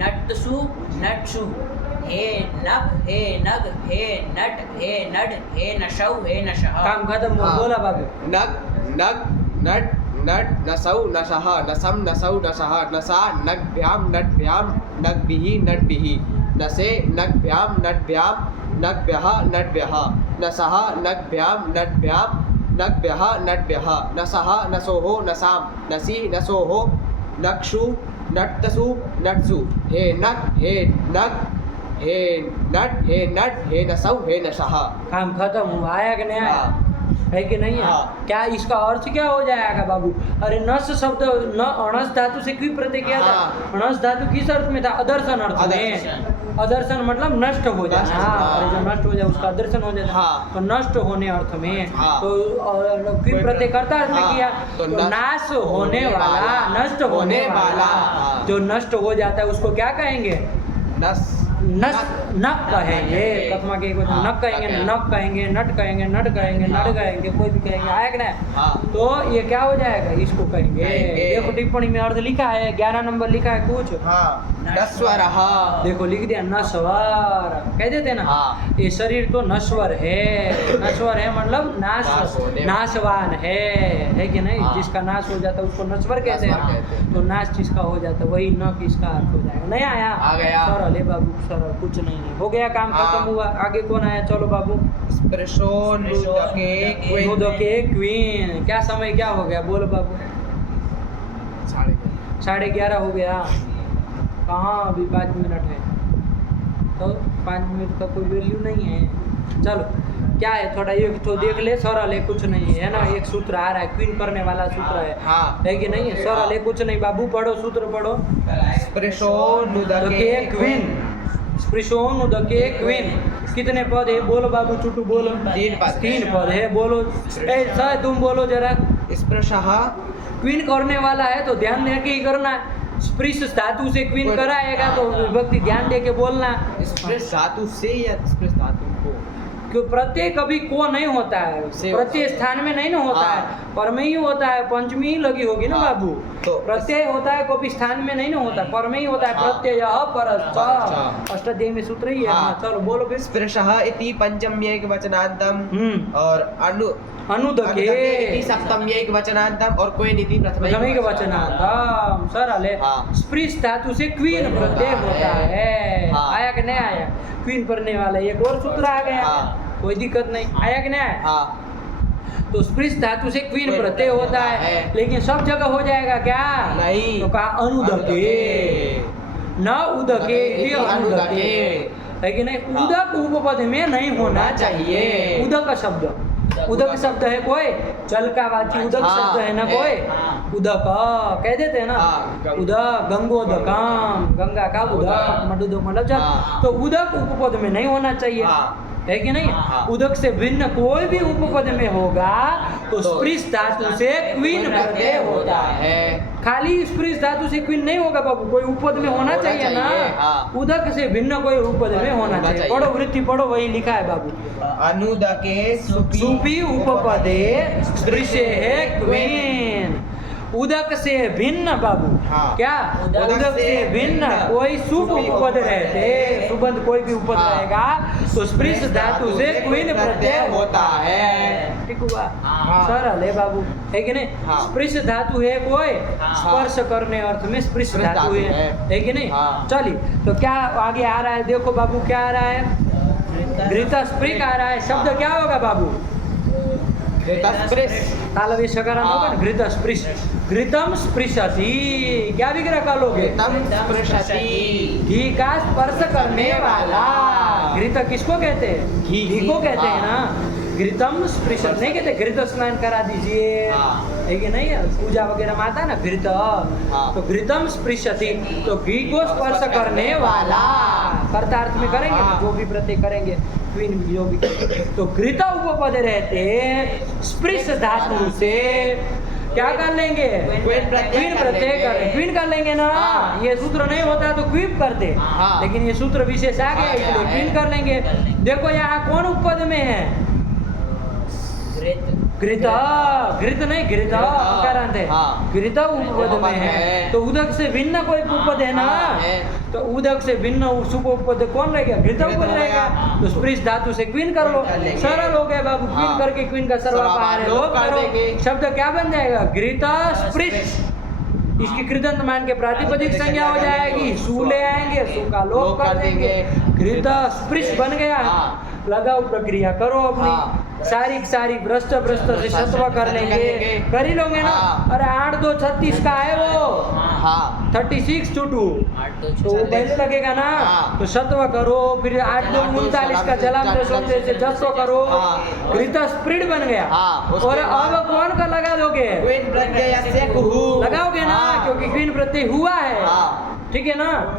नट्सु नट्सु हे नग हे नग हे नट हे नड हे नशौ हे नशः। काम खत्म हुआ, हाँ। बोला बाबू। नग नग नट नट नसौ नशः नसम नसौ नशः नसा नगभ्याम नटभ्याम नगभिः नटभिः नसे नगभ्याम नटभ्याम नगभ्यः नटभ्यः नसः नगभ्याम नटभ्याम नगभ्यः नटभ्यः नसः नसोः नसां नसी नसोः नक्षु नट्सु नट्सु हे नग हे नग हे नट हे नसौ हे नशः। काम खत्म हुआ, आया कि नहीं आया? हाँ। है कि नहीं है? हाँ। क्या इसका अर्थ क्या हो जाएगा बाबू? अरे नस शब्द न अणस धातु से क्यों प्रत्यय किया था? हाँ। अणस धातु किस अर्थ में था? अदर्शन अर्थ में। अदर्शन। अदर्शन मतलब नष्ट हो जाना। नष्ट, हाँ, हाँ। अरे जब नष्ट हो जाए उसका अदर्शन हो जाता। हाँ। तो नष्ट होने अर्थ में। हाँ। तो क्यों प्रत्यय करता अर्थ में हाँ। किया? तो तो नाश होने वाला, नष्ट होने होने वाला। वाला। हाँ। जो नष्ट हो जाता है उसको क्या कहेंगे? नस नस नक कहेंगे। कथमा के एक हाँ, नक कहेंगे, नक है। नक कहेंगे, नट कहेंगे, नट कहेंगे, हाँ। नट कहेंगे, कोई भी कहेंगे, आया कि नहीं? हाँ। तो ये क्या हो जाएगा? इसको कहेंगे। कहेंगे। देखो टिप्पणी में अर्थ लिखा है, 11 नंबर लिखा है कुछ। हाँ नस्वरः देखो लिख दिया नश्वर, कह देते ना। हाँ। ये शरीर तो नश्वर है। नश्वर है मतलब नाश होने- नाशवान है कि नहीं? हाँ। जिसका नाश हो जाता है उसको नश्वर कहते नश्वर हैं। कहते हैं। तो नाश जिसका हो जाता है वही न किसका अर्थ हो जाएगा। नहीं आया? आ गया। सरल है बाबू, सरल, कुछ नहीं है। हो गया काम, हाँ। खत्म हुआ। आगे कौन आया? चलो बाबू। स्पृशोनुदके नुदके क्वीन। क्या समय क्या हो गया? बोलो बाबू। 11:30 हो गया। कहाँ अभी 5 मिनट है, तो 5 मिनट का कोई वैल्यू नहीं है। चलो क्या है, थोड़ा एक तो देख ले, सरल है, कुछ नहीं है ना। एक सूत्र आ रहा है, क्वीन करने वाला सूत्र है। हाँ। है कि नहीं है? सरल है, कुछ नहीं। बाबू पढ़ो, सूत्र पढ़ो। स्पृशोनुदके क्वीन, स्पृशोनुदके क्वीन। कितने पद है? बोलो बाबू, चुटू बोलो। 3 पद। 3 पद है, बोलो। सर तुम बोलो जरा। स्पृशः क्वीन करने वाला है तो ध्यान दे के ही करना है। स्पृश धातु से क्वीन कराएगा तो विभक्ति ध्यान दे के बोलना। स्पृश धातु से या स्पृश धातु को? क्यों प्रत्यय कभी को नहीं होता है, से प्रत्यय स्थान में नहीं ना होता हाँ। है, पर में ही होता है। पंचमी ही लगी होगी ना हाँ। बाबू। तो प्रत्यय होता है कभी स्थान में नहीं ना होता, पर में ही होता है। हाँ। प्रत्यय परश्च, अच्छा। अष्टाध्यायी में सूत्र ही है। हाँ। हाँ, चलो बोलो फिर। स्पृशः इति पंचम्यैक वचनान्तम और अनुदके इति सप्तम्यैक वचनान्तम और क्वेन इति प्रथमिक वचनान्तम। सरल है। हाँ। स्पृश धातु से क्वीन प्रत्यय होता है। हाँ। आया कि नहीं आया? क्वीन करने वाला एक और सूत्र आ गया। हाँ। कोई दिक्कत नहीं। आया कि नहीं आया? हाँ। तो स्पृश धातु से क्वीन क्वीन प्रत्यय होता है, है। लेकिन सब जगह हो जाएगा क्या? नहीं। तो कहा अनुदके, न उदके ही अनुदके। है कि नहीं? हाँ। उदक उपपद में नहीं होना चाहिए। उदक शब्द, उदक शब्द है कोई? जल का वाची उदक हाँ, शब्द है ना है। कोई? हाँ। उदक कह देते हैं ना। हाँ, उदक, गंगोदकम, गंगा का उदक, मधुदक मतलब जल। हाँ। तो उदक उपपद में नहीं होना चाहिए। हाँ। है कि नहीं? हाँ। उदक से भिन्न कोई भी उपपद में होगा तो स्पृश धातु से क्वीन प्रत्यय होता है। खाली स्पृश धातु से क्वीन नहीं होगा बाबू, कोई उपपद में होना होना चाहिए ना। चाहिए, हाँ। उदक से भिन्न कोई उपपद में होना चाहिए। चाहिए। पढ़ो वृत्ति पढ़ो, वही लिखा है बाबू। अनुदके सुपी उपपदे स्पृशे है क्वीन। उदक से भिन्न बाबू। हाँ। क्या उदक से भिन्न कोई शुभ उपपद रहते, सुबंध कोई भी उपपद हाँ। रहेगा तो स्पृश धातु से क्वीन प्रत्यय होता है। ठीक हुआ, हाँ। सरल है बाबू, है कि नहीं? हाँ। स्पृश धातु है कोई हाँ। स्पर्श करने अर्थ में स्पृश स्पृश धातु धातु है कि नहीं? हाँ। चलिए तो क्या आगे आ रहा है, देखो बाबू क्या आ रहा है, घृतस्पृक आ रहा है। शब्द क्या होगा बाबू? घृतस्पृश। तालव्य सकारांत होगा ना, घृतस्पृश। घृतम स्पृशति, क्या विग्रह कर लोगे? घृतम स्पृशति। घी का स्पर्श करने वाला। घृत किसको कहते हैं? घी। घी को कहते हैं हाँ। ना। घृतम स्पृशति नहीं कहते घृत स्नान करा दीजिए, हाँ। है कि नहीं? पूजा वगैरह में आता है ना घृत, तो घृतम स्पृशति तो घी को स्पर्श करने वाला। कर्तार्थ में करेंगे ना, हाँ। जो भी प्रत्यय करेंगे, क्वीन जो भी करेंगे। तो घृत उपपद रहते स्पृश धातु से क्या कर लेंगे? क्वीन प्रत्यय कर प्रत्यय लेंगे। कर, क्वीन कर लेंगे ना। हाँ। ये सूत्र नहीं होता तो क्वीप करते, हाँ। लेकिन ये सूत्र विशेष आ गया आ गया इसलिए है। क्वीन कर लेंगे। देखो यहाँ कौन उपपद में है? घृत, घृत नहीं घृत अकारांत है। हाँ। घृत उपपद में है तो उदक से भिन्न कोई उपपद है ना, हाँ, है। तो उदक से भिन्न शुभ उपपद कौन रहेगा? घृत उपपद रहेगा। तो स्पृश धातु से क्वीन कर लो, कर लेंगे। सरल हो गया बाबू। क्वीन हाँ। करके क्वीन का सर्वापार है, लोप कर करो। देंगे। शब्द क्या बन जाएगा? घृत स्पृश। इसकी कृदंत मान के प्रातिपदिक संज्ञा हो जाएगी, सु ले आएंगे, सु का लोप कर देंगे, घृत स्पृश बन गया। हाँ। लगाओ प्रक्रिया करो अपनी। हाँ। सारिक सारिक भ्रष्ट भ्रष्ट से शत्व कर लेंगे, कर ही लोगे ना। हाँ। अरे 8 2 36 का है वो, हाँ। 36 to 2 तो वो पहले लगेगा ना। हाँ। तो शत्व करो, फिर 8 2 39 का जलाम से जस्व करो, हाँ। घृत स्प्रिड बन गया। हाँ, उसके और बाद- अब कौन का लगा दोगे? क्वीन प्रत्यय से कुहू। लगाओगे ना, हाँ। क्योंकि क्वीन प्रत्यय हुआ है। हाँ। ठीक है ना,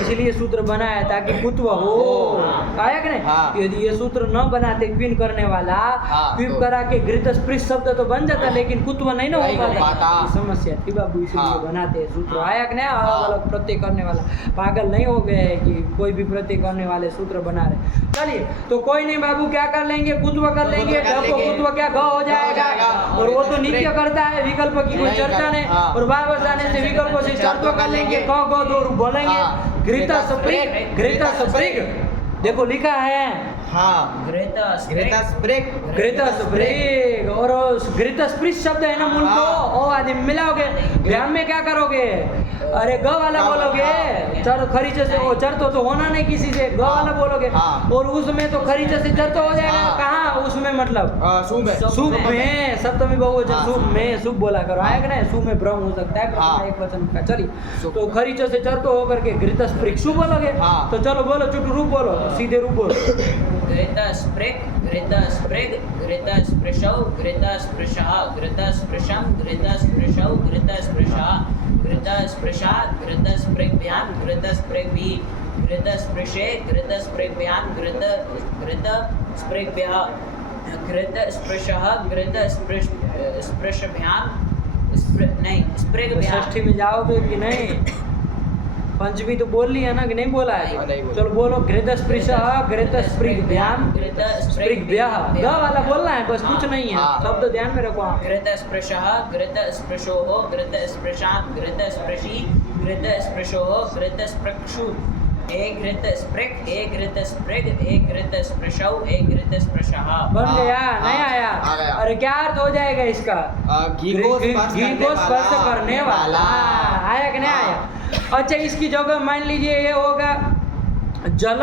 इसलिए सूत्र बनाया ताकि कुत्व हो। आया कि नहीं? हाँ। यदि ये सूत्र न बनाते क्वीन करने वाला, हाँ, क्वीन तो- करा के घृत स्पृश शब्द तो बन जाता, लेकिन कुत्व नहीं ना नहीं हो हो पाता। पाता। ये समस्या थी बाबू, इसलिए हाँ। बनाते हैं सूत्र। आया कि नहीं? हाँ। अलग अलग प्रत्यय करने वाला पागल नहीं हो गए हैं कि कोई भी प्रत्यय करने वाले सूत्र बना रहे। चलिए तो कोई नहीं बाबू, क्या कर लेंगे? कुत्व कर लेंगे। कर ढको लेंगे। कुत्व क्या ग हो जाएगा, और वो तो नित्य करता है, विकल्प की कोई नहीं चर्चा कर- नहीं। हाँ। और वापस आने से विकल्पों से शर्तों कर लेंगे, क ग दो रूप बोलेंगे। हाँ। घृत स्पृग, घृत स्पृग देखो लिखा है, हाँ। घृत स्पृग। घृत स्पृग। और घृत स्पृश शब्द है ना मूल को, हाँ। ओ आदि मिलाओगे, व्याम में क्या करोगे? अरे ग वाला ग बोलोगे, हाँ। चर खरीचे से वो चर तो होना नहीं किसी से, ग वाला बोलोगे। हाँ। और उसमें तो खरीचे से चर तो हो जाएगा। हाँ। कहाँ उसमें? मतलब शुभ है। शुभ में, सप्तमी बहुवचन हाँ। शुभ में, शुभ बोला करो। हाँ। आया कि नहीं? शुभ में भ्रम हो सकता है, हाँ। एक वचन का। चलिए शुभ। तो खरीचो से चर तो होकर के घृत स्पृग शुभ बोलोगे। हाँ। तो चलो बोलो, चुटू रूप बोलो, सीधे रूप बोलो। घृत स्पृग, घृत स्पृशौ, घृत स्पृशः, घृत स्पृशं, घृत स्पृशौ, घृत स्पृशः, घृत स्पृशा, घृत स्पृग्भ्यां, घृत स्पृग्भिः, घृत स्पृशे, घृत स्पृग्भ्यां, घृत स्पृग्भ्यः, घृत स्पृशः, घृत स्पृशभ्यां, नहीं स्पृग्भ्यां। षष्ठी में जाओगे कि नहीं? पंचमी तो बोल लिया ना कि नहीं बोला है? नहीं बोला। चलो बोलो, घृत स्पृशः, घृत स्पृग्भ्यां, घृत स्पृग्भ्यः। ग वाला बोलना है, बस कुछ नहीं है। हाँ। शब्द ध्यान में रखो आप। घृत स्पृशः, घृत स्पृशोः, घृत स्पृशां, घृत स्पृशी, घृत स्पृशोः, घृत स्पृक्षु, एक घृत स्पृग, एक घृत स्पृग, एक घृत स्पृशौ, एक घृत स्पृशः। बन हाँ, गया? हाँ, नहीं आया? आ गया। अरे क्या अर्थ हो जाएगा इसका? घी को स्पर्श करने वाला। आया कि नहीं आया? अच्छा, इसकी जगह मान लीजिए ये होगा जल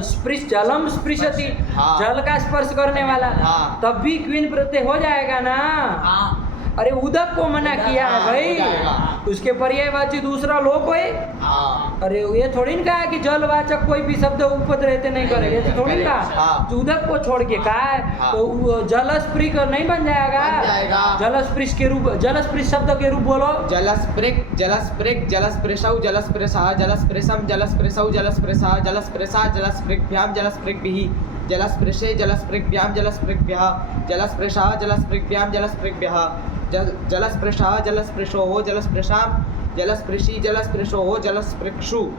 स्पृश, जलम स्पृशति, हाँ। जल का स्पर्श करने वाला। हाँ। तब भी क्वीन प्रत्यय हो जाएगा ना। हाँ। अरे उदक को मना किया है हाँ, भाई, हो जाएगा। उसके पर्यायवाची दूसरा लोप है। हाँ। अरे ये थोड़ी ना कहा कि जलवाचक कोई भी शब्द उपपद रहते नहीं करे, ये तो थोड़ी ना कहा। हाँ। उदक को छोड़ के कहा है, हाँ। तो जलस्पृग नहीं बन जाएगा? बन जाएगा। जलस्पृश के रूप, जलस्पृश शब्द के रूप बोलो। जलस्पृग, जलस्पृग, जलस्पृशौ, जलस्पृशः, जलस्पृशं, जलस्पृशौ, जलस्पृशः, जलस्पृशा, जलस्पृग्भ्यां, जलस्पृग्भिः, जलस्पृशे, जलस्पृग्भ्यां, जलस्पृग्भ्यः, जलस्पृशः, जलस्पृग्भ्यां, जलस्पृग्भ्यः, जलस्पृशः, जलस्पृशोः, जलस्पृशां, जलस्पृशी, जलस्पृशोः, जलस्पृक्षु,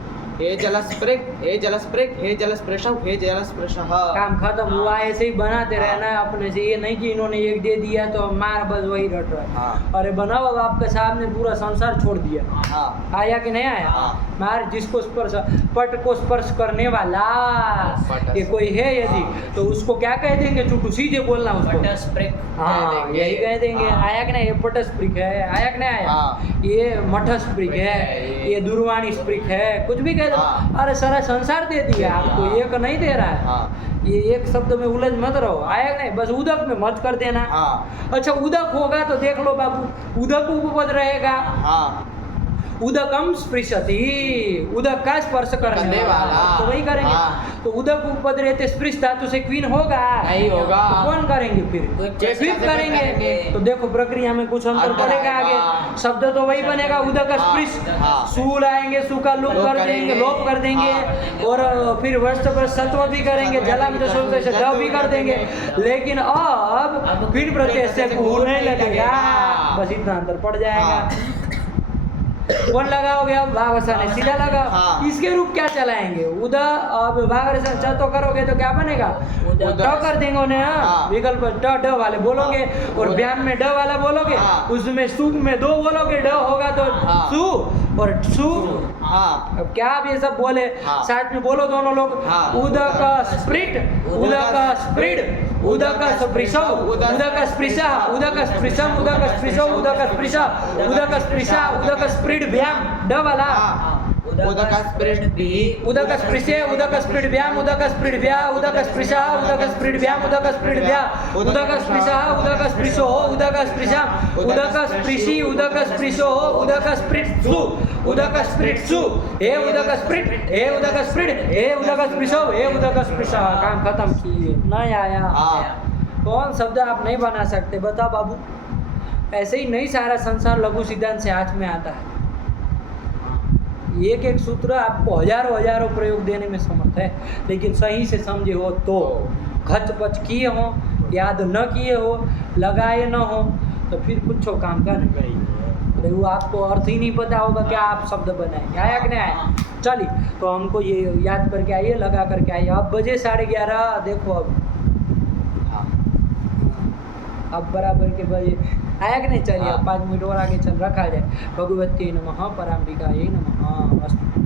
हे जलस्पृक् हे जलस्पृक् हे जलस्पृशः हे जलस्पृशः। काम खत्म हुआ, ऐसे ही बनाते रहना है अपने से। ये नहीं कि इन्होंने एक दे दिया तो मार बस वही रट रहा है। हाँ। अरे बनाओ, अब आपके सामने पूरा संसार छोड़ दिया। हाँ। आया कि नहीं आया? हाँ। मार जिसको स्पर्श, पट को स्पर्श करने वाला पट ये कोई है यदि, तो उसको क्या कह देंगे चुटू? सीधे बोलना उसको। पटस्पृक् हाँ, कह देंगे। यही कह देंगे। हाँ। आया कि नहीं? ये पटस्पृक है। आया कि नहीं आया? हाँ। ये मठस्पृक है, ये दूरवाणी स्पृक है, कुछ भी कह दो। हाँ। अरे सारा संसार दे दिया आपको, एक नहीं दे रहा है। हाँ। ये एक शब्द में उलझ मत रहो। आया कि नहीं? बस उदक में मत कर देना। हाँ। अच्छा, उदक होगा तो देख लो बाबू, उदक उपपद रहेगा। हाँ। उदकम स्पृशति, उदक का स्पर्श करने करने वाला, वाला। तो वही करेंगे। हाँ। तो उदक उपपद रहते स्पृश धातु से क्वीन होगा? नहीं होगा। तो कौन करेंगे फिर? कैसे स्वीप करेंगे। करेंगे? तो देखो प्रक्रिया में कुछ अंतर अंतर पड़ेगा आएगा। आगे। शब्द तो वही बनेगा, उदक हाँ। स्पृश। हाँ। सू लाएंगे, सू का लोप लोप कर देंगे, करेंगे। लोप कर देंगे। हाँ। और फिर वर्ष पर सत्व भी करेंगे, जला में से द भी कर देंगे। लेकिन अब फिर प्रत्यय से नहीं लगेगा। बस इतना अंतर पड़ जाएगा। कौन लगाओगे? अब भावसा ने सीधा लगाओ। हाँ। इसके रूप क्या चलाएंगे? उदा, अब भावसा च तो करोगे तो क्या बनेगा? उदा। ट कर देंगे उन्हें। हाँ। विकल्प ट ड वाले बोलोगे, और ब्याम में ड वाला बोलोगे। हाँ। उसमें सु में दो बोलोगे, ड होगा तो हाँ। सु और सु। हाँ। अब क्या आप ये सब बोले? हाँ। साथ में बोलो दोनों लोग। हाँ। उदक स्प्रिट, उदक स्प्रिड, उदक स्पृशौ, उदक स्पृशा, उदक स्पृशम, उदक स्पृशौ, उदक स्पृशा, उदक स्पृशा, उदक स्प्रिड व्याम ड वाला। हाँ। उदक स्पृश भी। उदक स्पृशे, उदक स्प्रिड व्याम, उदक स्प्रिड व्या, उदक स्पृशा, उदक स्प्रिड व्याम, उदक स्प्रिड व्या, उदक स्पृशा, उदक स्पृशो, उदक स्पृशा, उदक स्पृशि, उदक स्पृशो, उदक स्पृशु, उदक स्पृशु, हे उदक स्प्रिड, हे उदक स्प्रिड, हे उदक स्पृशो, हे उदक स्पृशा। काम खत्म किए। नहीं आया? हाँ। कौन शब्द आप नहीं बना सकते? बताओ बाबू। ऐसे ही नहीं सारा संसार लघु सिद्धांत से हाथ में आता है। एक एक सूत्र आपको हजारों हजारों प्रयोग देने में समर्थ है, लेकिन सही से समझे हो तो। खच पच किए हो, याद न किए हो, लगाए न हो, तो फिर कुछ काम का नहीं। अरे वो आपको अर्थ ही नहीं पता होगा क्या आप शब्द बनाएंगे। आया कि नहीं आया? चलिए, तो हमको ये याद करके आइए, लगा करके आइए। अब बजे 11:30। देखो अब बराबर के बजे आया कि नहीं? चलिए अब 5 मिनट और आगे चल रखा जाए। भगवती नमः, पराम्बिकायै नमः। अस्तु।